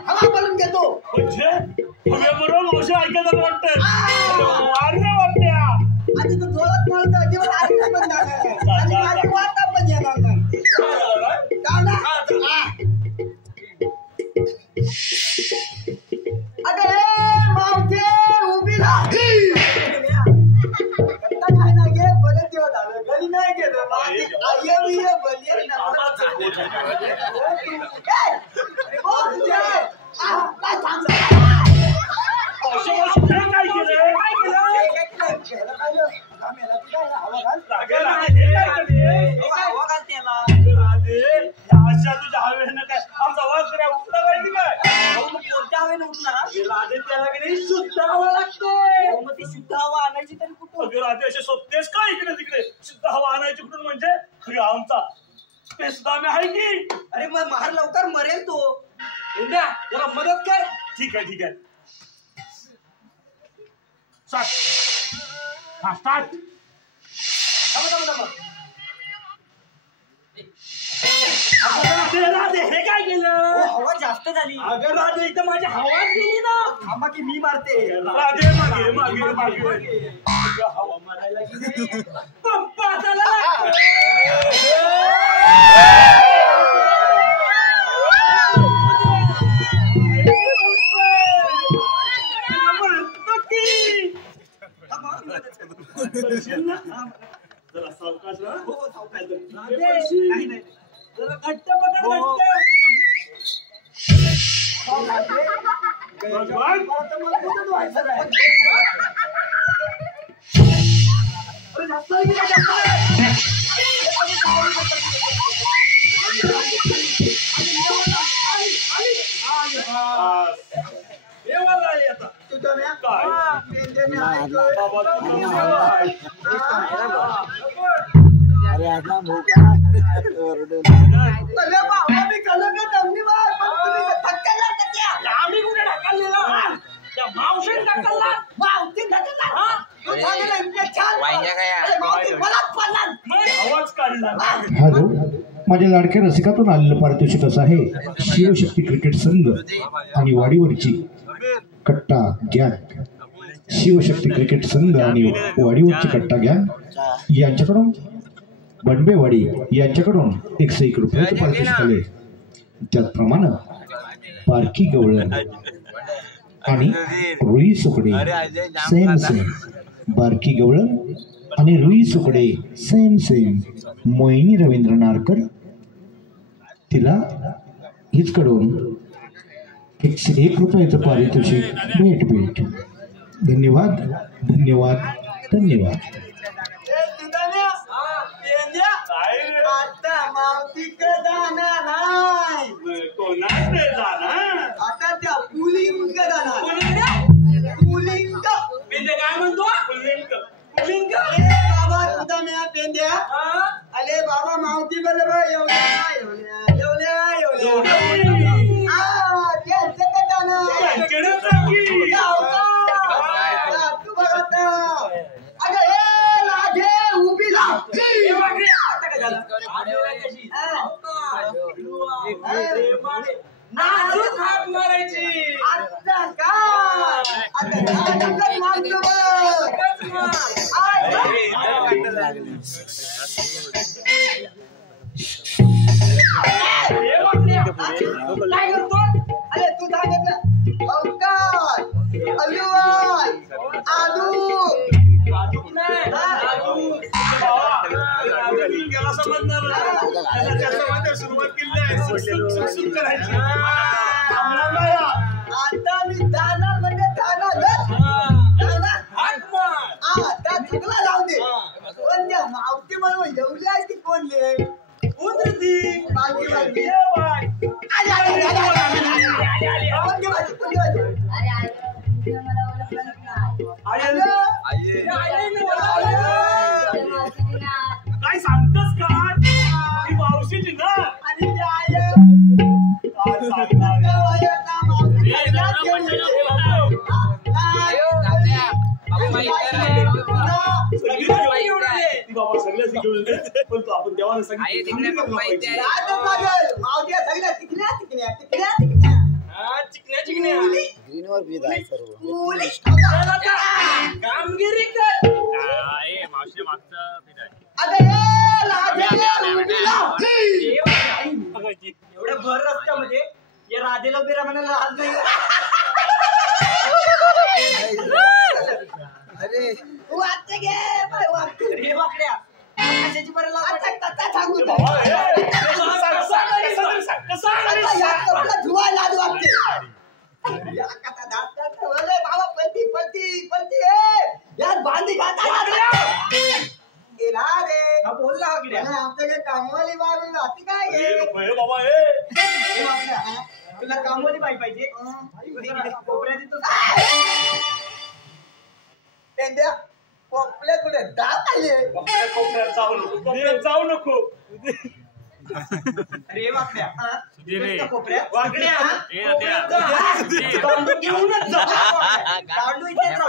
हवा बोलून घेतो म्हणजे हवेबरोबर मावशी ऐकायला वाटतं वाढल्या वाटत्या आधी तो जोरात बोलतो जेव्हा ऐकलं पण आणि माझी वार्ता पण येणार नाही. अगं हे मावते उभी राहा. काय ना गे बरे दिवस झालं घरी नाही गेलो शुद्ध हवा लागते. शुद्ध हवा आणायची तरी कुठं राहते असे सोपतेस का इकडे तिकडे शुद्ध हवा आणायची कुठून म्हणजे आमचा पेसदामे आहे की. अरे मग मार लवकर मरेल तो. जरा मदत कर. ठीक आहे ठीक आहे. स्टार्ट. राधे हे काय केलं. हवा जास्त झाली. अगं राधे इथं माझी हवा गेली ना. थांबा की मी मारते. राधे मागे मागे मागे हवा मारायला गेली. पंपा झाला. जरा सावकाश ना. हो सावकाश. जरा घट्ट पकड. घट्ट. हॅलो, माझ्या लाडक्या रसिकातून आलेलं पारितोषिक असं आहे. शिवशक्ती क्रिकेट संघ आणि वाडीवरची कट्टा गँग, शिवशक्ती क्रिकेट संघ आणि वाडीवरची कट्टा गँग यांच्याकडून बनबेवाडी यांच्याकडून 101 रुपयाचं पारितोषिक आले. त्याचप्रमाणे पारखी गवळण आणि रुई सुकडे सेम सेम, बारकी गवळण आणि रुई सुकडे सेम सेम. मोहिनी रवींद्र नारकर, तिला हिचकडून 101 रुपयाचं पारितोषिक भेट भेट. धन्यवाद धन्यवाद धन्यवाद. आता त्या पुलिंग जाणार. पुलिंग काय म्हणतो? पुलिंग बाबा तुझा म्या पेंद्या. अरे बाबा मावती बरोबर तू बघत अगं हे लागे उभी नाजूक हात मारायची. आता काय आता मागतो काय करतो? अरे तू सांगितलं अवकाश अलुवान आलू सुरुवात केली करायची. आता मी जाणार म्हणजे जाणार. आता चुकला जाऊ दे. पण त्या मावती मला जेवली आहे ती कोणले काय सांगतोस का? ती मावशीची ना. आणि ते आय आपण देवाला सांगितलं मावत्या सगळ्या तिकल्या तिकल्या तिकल्या तिकल्या चिकण्या ग्रीनवर बी आहे सर्व. कामगिरी कर. मावशी मागचं पीठ आहे. एवढ्या भर रस्त्यामध्ये या राधेला बिरा म्हणायला हात नाही. अरे वाटते गे वाटते रे वाकड्या कशाची बरं सांगू धुवा लाज वाटते. बाबा पलती पलती पलती यात बांधी खाता रे बोल ना आमच्याकडे कामवाली बाबी राहते काय बाबा तुला कामवाली बाई पाहिजे कोपऱ्यात येतो कोपऱ्यात कुठे दात आले. कोपऱ्यात जाऊ नको. अरे वाकड्या कोपऱ्यात वाकड्या घेऊनच गांडू इथेच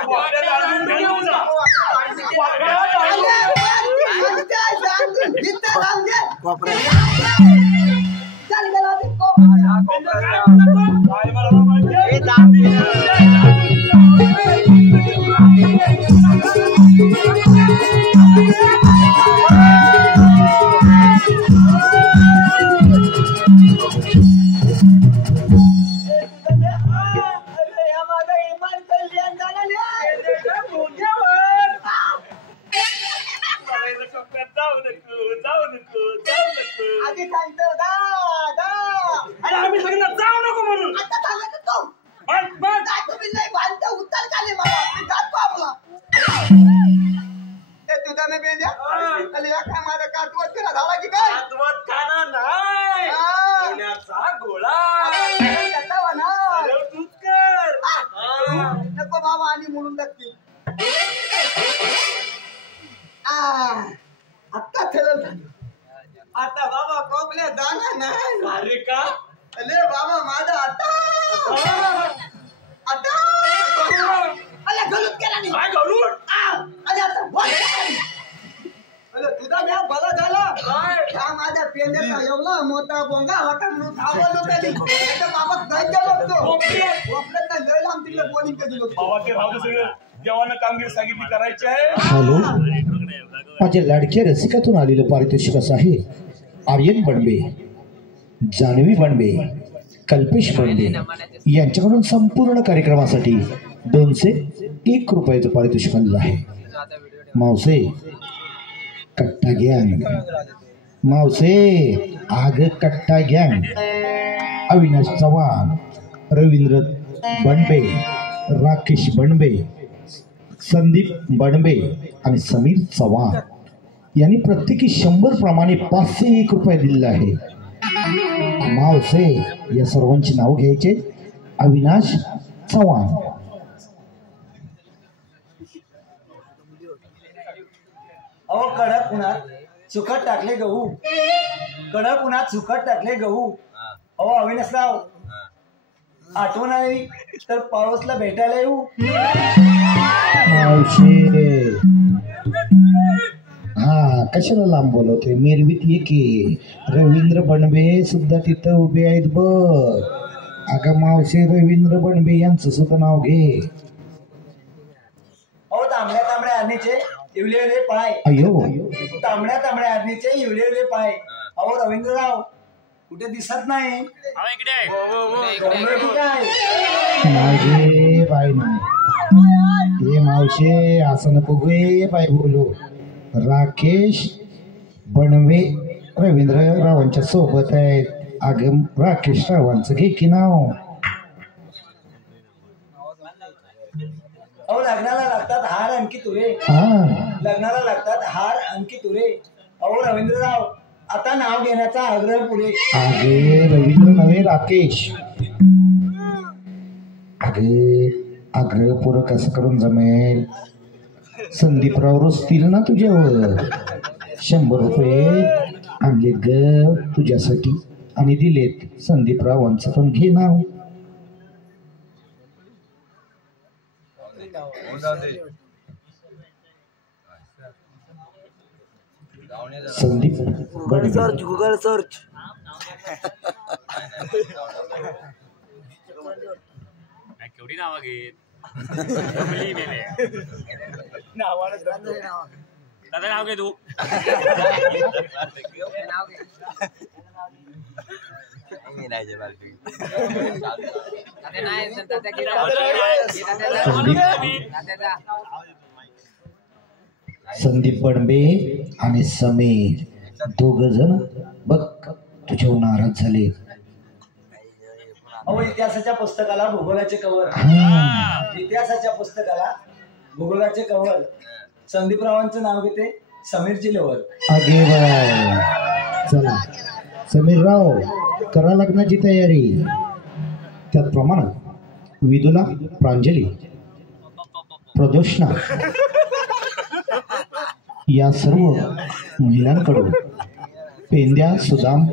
आम्ही सगळं जाऊ नको म्हणून. तुझा मे पेंद्या अरे या काय माझा कातवत केला झाला की काय कातवत खाना नाही पुण्याचा गोळा कसा होणार सरळ तूच कर नको बाबा आणि म्हणून नक्की आता चल आता बाबा कोपल्या जाणार नाही अरे का अरे बाबा माझा आता अरे गलत केला नाही काय घालून अरे आता अरे तुझा म्या बला झाला हा माझ्या पेंड्याचा एवढा मोठा बोंगा होता म्हणून थांबवलो कधी बाबा गंज लागतो आपल्याला लय लांब तिकडे बोलिंग कधी होतो बाबा ते राहू दे सगळं देवानं कामगिरी सांगितली करायची आहे हॅलो माझ्या लाडक्या रसिकातून आलेलं पारितोषिक असं आहे आर्यन बनबे जान्हवी बनबे कल्पेश बनबे यांच्याकडून संपूर्ण कार्यक्रमासाठी 201 रुपयाचं पारितोषिक आलेलं आहे मावसे कट्टा गँग मावसे आग कट्टा गँग अविनाश चव्हाण रवींद्र बनबे राकेश बनबे संदीप बनबे आणि समीर चव्हाण यांनी प्रत्येकी 100 प्रमाणे 501 रुपये दिलेले आहे मावसे या सर्वांची नाव घ्यायचे अविनाश चव्हाण अहो कडक उन्हात सुकट टाकले गहू कडक उन्हात सुकट टाकले गहू अहो अविनाशराव आठवण आली तर पाऊसला भेटायला येऊ मावशे हा कशाला लांब बोलवते मेरवीत ये की रवींद्र बनबे सुद्धा तिथं उभे आहेत बघ अगं मावशे रवींद्र बनबे यांचं सुद्धा नाव घे अहो तांबड्या तांबड्या आरणीचे इवलेले पाय अयो तांबड्या तांबड्या आरणीचे इवलेले पाय अहो रवींद्रराव कुठे दिसत नाही काय माझे बाई नाही हे मावशे असं नको गे बाई बोलू राकेश बनवे रवींद्र रावांच्या सोबत आहेत अगं राकेश रावांचं घे की नाव अहो लग्नाला लागतात हार अंकी तुरे हा लग्नाला लागतात हार अंकी तुरे अहो रवींद्रराव आता नाव घेण्याचा आग्रह पुढे अगे रवींद्र नव्हे राकेश अगे आग्रह पुरं कसं करून जमेल संदीपराव रुसतील ना तुझ्यावर 100 रुपये आणले ग तुझ्यासाठी आणि दिलेत संदीपरावांचं पण घे नाव संदीप बनबे गुगल सर्च केवढी नावं घेत दादा नाव घे तू संदीप बनबे आणि समीर दोघ जण बघ तुझ्यावर नाराज झाले अहो इतिहासाच्या पुस्तकाला भूगोलाचे कवर इतिहासाच्या पुस्तकाला भूगोलाचे कवर संदीपरावांचं नाव घेते समीरची लेवर अगे बाय चला समीरराव करा लग्नाची तयारी त्याचप्रमाणे विदुला प्रांजली प्रदोषणा या सर्व महिलांकडून पेंद्या सुदाम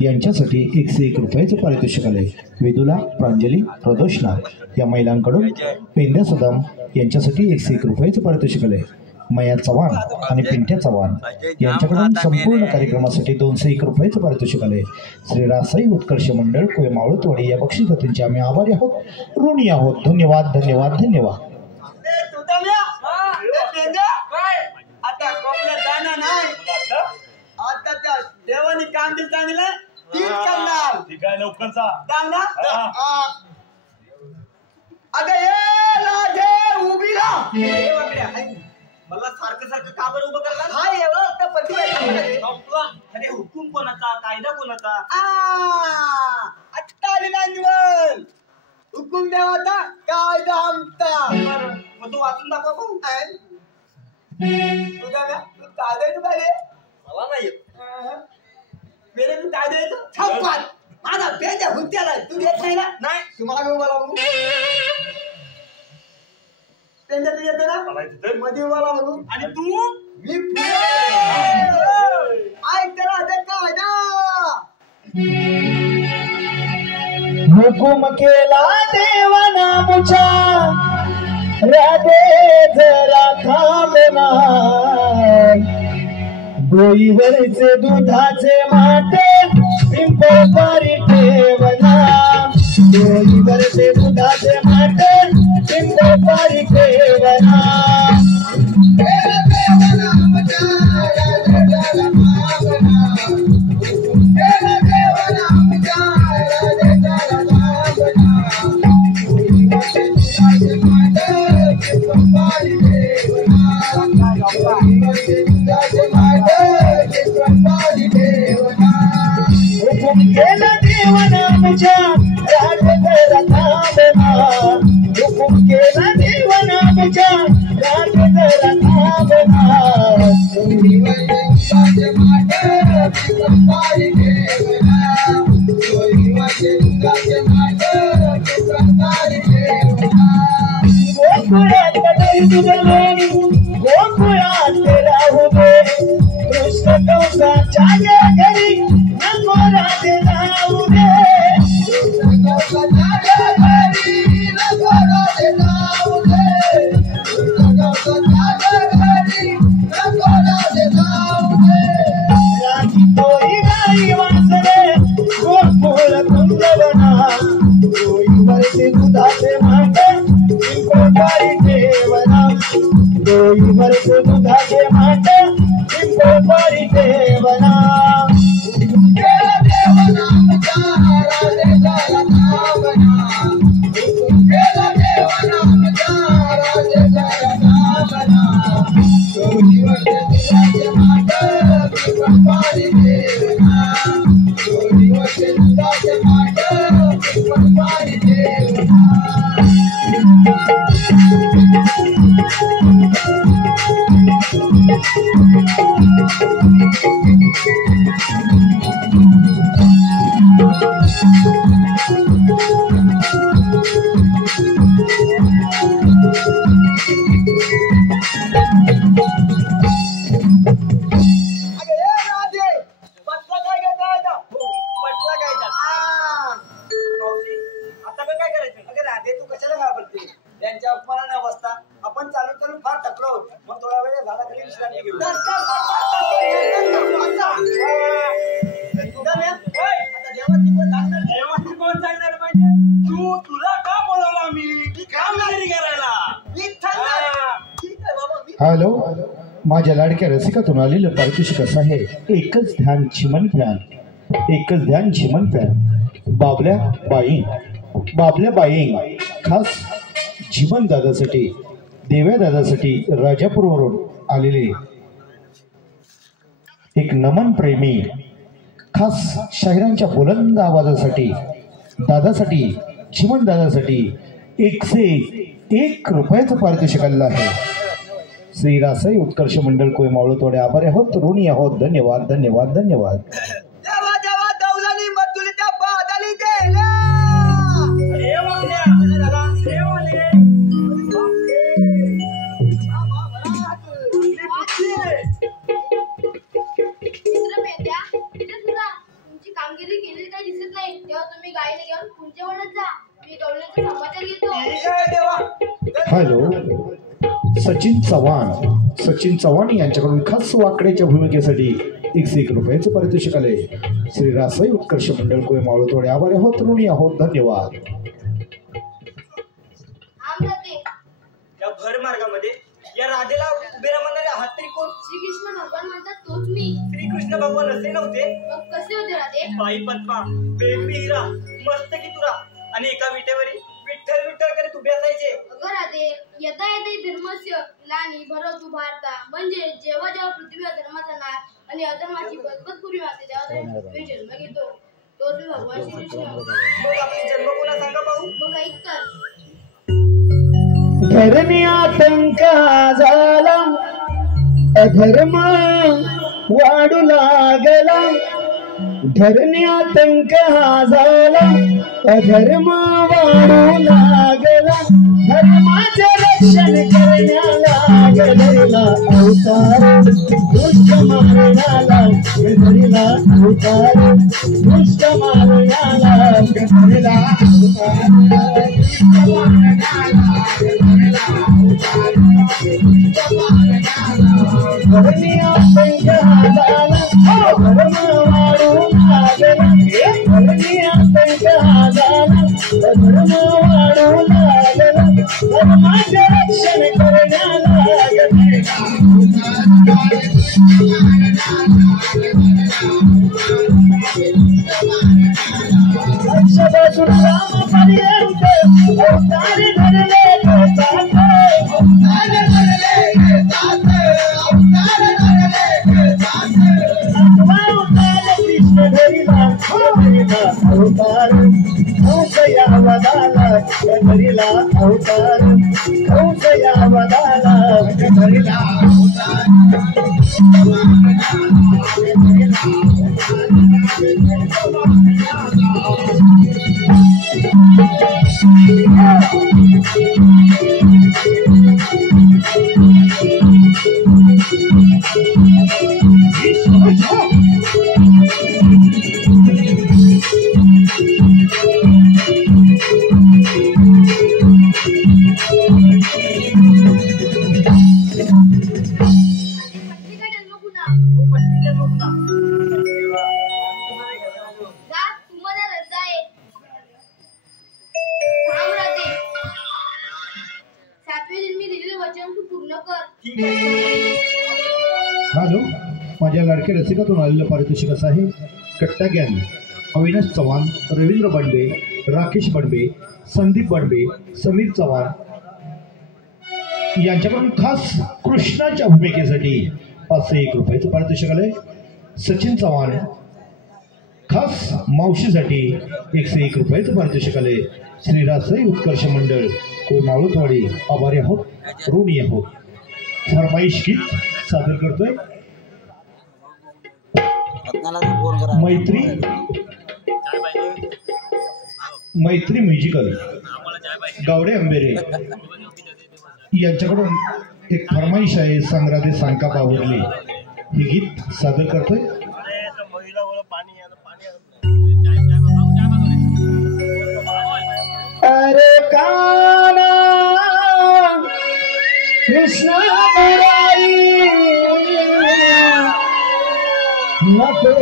यांच्यासाठी 101 रुपयाचं पारितोषिक आले विदुला प्रांजली प्रदोषणा या महिलांकडून पेंद्या सुदाम यांच्यासाठी 101 रुपयाचं पारितोषिक आले मया चव्हाण आणि पिंट्या चव्हाण यांच्याकडून संपूर्ण कार्यक्रमासाठी 201 रुपयाचं पारितोषिक आले श्री रासाई उत्कर्ष मंडळ कोय मावळतवाडी या बक्षिसांचे आम्ही आभारी आहोत ऋणी आहोत धन्यवाद धन्यवाद धन्यवाद आता कोपऱ्यात जाणार नाही आता त्या देवानी काम दिलं चांगलं तीच करणार ठीक आहे लवकर जा चालणार अगं ये लाजे उभी राहा मला सारखं सारखं का बरं उभं करतात हा ये अरे हुकूम कोणाचा कायदा कोणाचा आत्ता आलेला निवड हुकूम देवाचा कायदा आमचा मग तू वाचून दाखव भाऊ तुझ्या गप्पात माझा पेंड्या हुत्याला तू येत नाही ना नाही तू मागे उभा लागू पेंड्या तू येते ना मला तिथं मध्ये उभा लागू आणि तू मी ऐक त्याला दे कायदा हुकुम केला देवाना मुझा राधे जरा थांबना डोईवरचे दुधाचे माटे पिंपळ पारी ठेवना डोईवरचे दुधाचे माटे पिंपळ पारी ठेवना हुकुम केला देवाना मुझा राधे जरा थांबना हुकुम केला देवाना मुझा राधे जरा थांबना गोकुळात बदल तुझलेणी गोकुळात राहू दे कृष्ण कंसाच्या घरी नको राधे जाऊ दे राजी तोरी गाई वासरे गोकुळ कुंजवना डोईवरचे दुधाचे माटे पिंपळ पारी ठेवना डोईवरचे दुधाचे माटे पिंपळ पारी ठेवना त्यांच्या अपमानाने अवस्था आपण चालू चालू फार थकलो मग थोडा वेळ झाला तरी विश्रांती घेऊ आता जेवण कोण सांगणार पाहिजे तू तुला का बोलवलं आम्ही कामगिरी करायला हॅलो माझ्या लाडक्या रसिकातून आलेलं पारितोषिक असं आहे एकच ध्यान झिमन फॅन एकच ध्यान झिमन फॅन बाबल्या बाईंग खास झिमन दादासाठी देव्या दादासाठी राजापूरवरून आलेले एक नमन प्रेमी खास शाहिरांच्या बुलंद आवाजासाठी दादासाठी झिमन दादासाठी 101 रुपयाचं पारितोषिक आलेलं आहे श्री रासाई उत्कर्ष मंडळ कोय मावळ तोडे आभारी आहोत ऋणी आहोत धन्यवाद धन्यवाद धन्यवाद देवा देवा दौलानी मधुली त्या बादाली देला तुमची कामगिरी केलेली काही दिसत नाही तेव्हा तुम्ही गायला घेऊन पुढच्या वळत जा मी गवळ्याचा समाचार घेतो हॅलो सचिन चव्हाण यांच्याकडून खास वाकड्याच्या भूमिकेसाठी 101 रुपयाचं पारितोषिक आले श्री रासाई उत्कर्ष मंडळ कोय मावळ तोडे आभारी आहोत ऋणी आहोत धन्यवाद या भर मार्गामध्ये या राधेला उभे राहणारे आहात तरी कोण श्रीकृष्ण भगवान म्हणतात तोच मी श्रीकृष्ण भगवान असे नव्हते मग कसे होते राधे बाई पद्मा बेबी हिरा मस्त की तुरा आणि एका विटेवरी विठ्ठल विठ्ठल करीत उभे असायचे अगं राधे यदा यदा धर्मस्य लानी भरत उभारता म्हणजे जेव्हा जेव्हा पृथ्वीवर धर्माचा नाश आणि अधर्माची बदबद पुरी वाहते तेव्हा मी जन्म घेतो तोच मी भगवान श्रीकृष्ण मग आपली जन्म कोणा सांगा पाहू मग ऐक तर धरणी आतंक झाला अधर्म वाढू लागला धरणी आतंक हा झाला अधर्म वाढू लागला धर्माचे रक्षण करण्याला घडला अवतार दुष्ट मारण्याला घडला अवतार दुष्ट मारण्याला घडला अवतार धरणी आतंक हा झाला धर्म वाढू लागला धरणी आतंक हा झाला धर्म वाढू लागला धर्माचे रक्षण करण्याला लक्षपासून रामपर्यंत अवतार धरले अवतार कंस या वदाला धरिला अवतार कंस या वदाला धरिला हॅलो, माझ्या लाडक्या रसिकातून आलेलं पारितोषिक असं आहे. कट्टा गँग अविनाश चव्हाण, रवींद्र बडबे, राकेश बडबे, संदीप बडबे, समीर चव्हाण यांच्याकडून खास कृष्णाच्या भूमिकेसाठी 501 रुपयाचं पारितोषिक आलंय. सचिन चव्हाण खास मावशीसाठी 101 रुपयाचं पारितोषिक आलंय. श्रीरासई उत्कर्ष मंडळ कोयमावळतवाडी आभारी आहोत, ऋणी आहोत. फरमाईश गीत सादर करतोय मैत्री म्युझिकल गावडे अंबेरे यांच्याकडून एक फरमाईश आहे. संग्रादे सांका पावरली हे गीत सादर करतोय. अरे काना कृष्ण मुरारी नको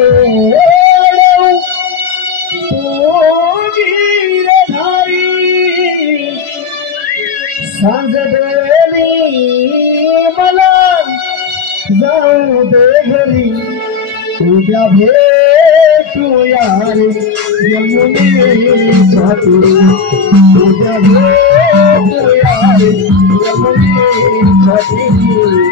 तू गिरधारी सांज देवी मला जाऊ दे घरी उद्या भेटूया रे यमुनेच्या तीरी उद्या भेटूया रे यमुनेच्या तीरी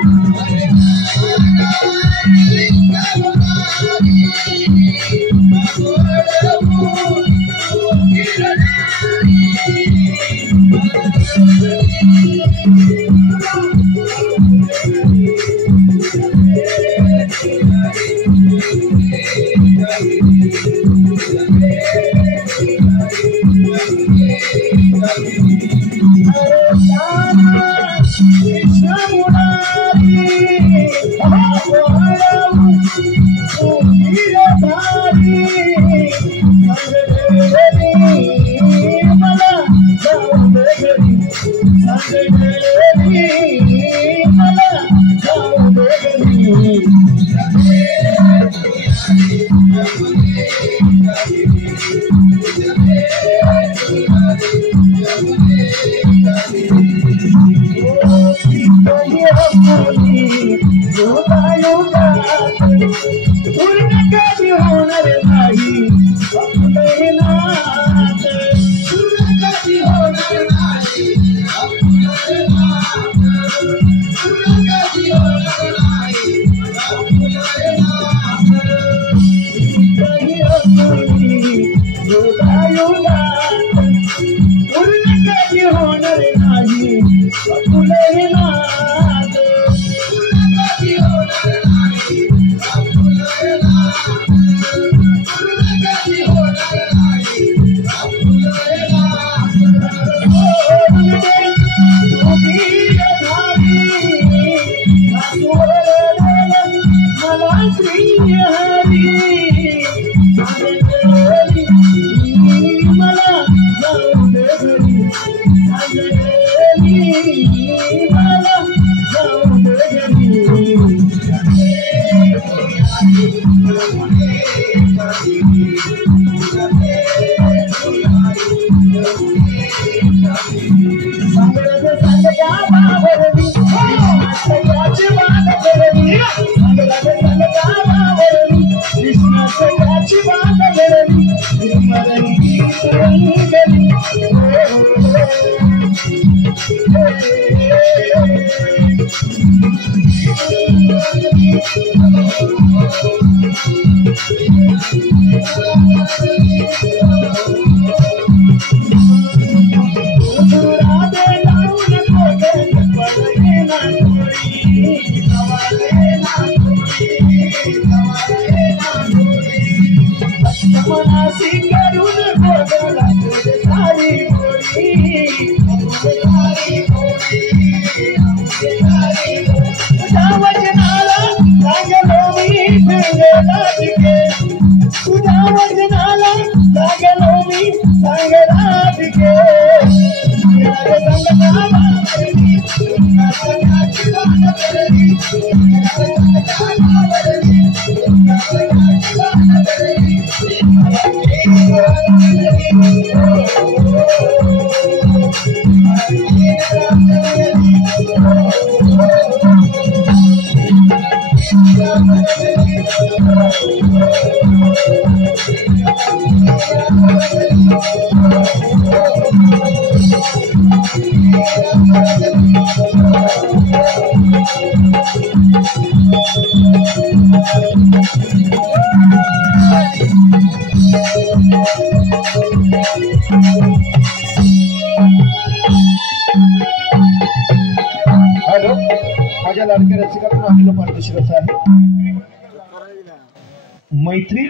मैत्री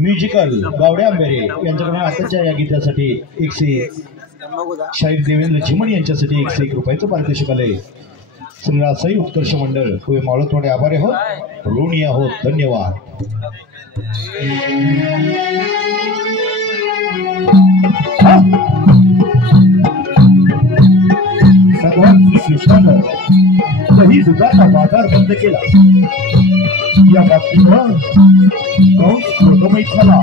म्युझिकल गावडे आंबेरे यांच्याकडून आताच्या या गीतासाठी 101 शाहीर देवेंद्र झिमण यांच्यासाठी 101 रुपयाचं पारितोषिक आलंय. श्रीरासाई उत्कर्ष मंडळ होय माळोतवाडे आभारी आहोत, ऋणी आहोत. धन्यवाद. भगवान श्रीकृष्णानं दही दुधाचा बाजार बंद केला. या बाबतीवर कंस क्रोधमयी झाला.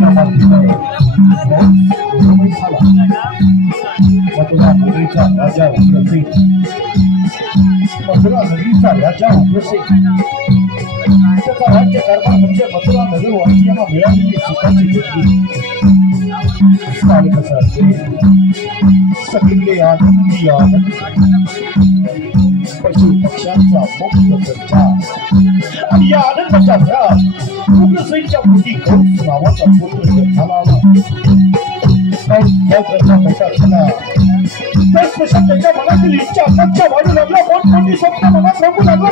या बाबतीवर कंस क्रोधमयी झाला. मथुरा नगरीचा राजा उग्रसेन, मथुरा नगरीचा राजा उग्रसेन त्याचा राज्य कारभार म्हणजे मथुरा नगरवासियांना मिळालेली सुखाची गोष्टी. सारे कसा सगळे आनंदी आनंद, पशु पक्ष्यांचा मुक्त संचार आणि या आनंदाच्या भरात उग्रसेनच्या पोटी कंस नावाचा पुत्र जन्माला आला. मोठा झाला. त्याच्या मनातील इच्छा आकांक्षा वाढू लागला. मोठमोठी स्वप्न मनात रंगू लागला.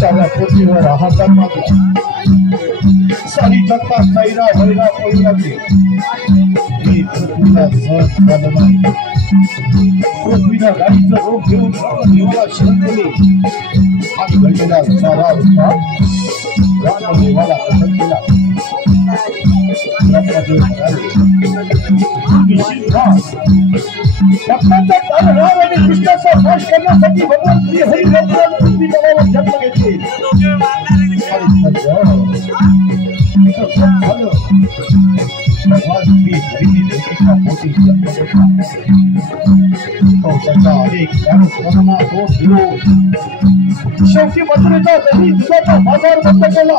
त्याला पोटीवर हातात मागला. सारी जगता सैरा भैरा पळू लागली. मी पृथ्वीला सहज झालं नाही. पृथ्वीनं गाडीचं रोग घेऊन रामदेवाला शरण केले आणि घडलेला सारा उत्पाद रामदेवाला प्रकट केला. भक्तांचा तारणहार आणि कृष्णाचा नाश करण्यासाठी भगवान श्री हरी पृथ्वी तलावावर जन्म घेतले. भगवान श्री हरीने देवीच्या पोटी जन्म घेतला. त्याचा अनेक दारुखाना तो दिलो. शेवटी मथुरेचा दही दुधाचा बाजार बंद केला.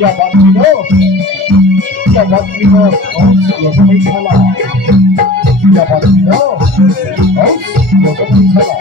या बातमीवर कंस क्रोधमयी झाला. या बातमीवर कंस क्रोधमयी झाला.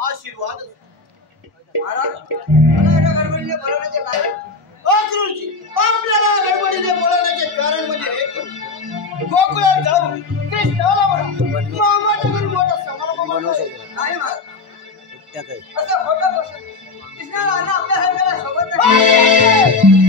आशीर्वाद आपल्याला गडबडीने बोलवण्याचे कारण म्हणजे गोकुळात जाऊन कृष्णाला मामाच्या घरी मोठा समारंभ नाही असं होतं बसून कृष्णाला आणि आपल्या हरकला सोबत आपल्या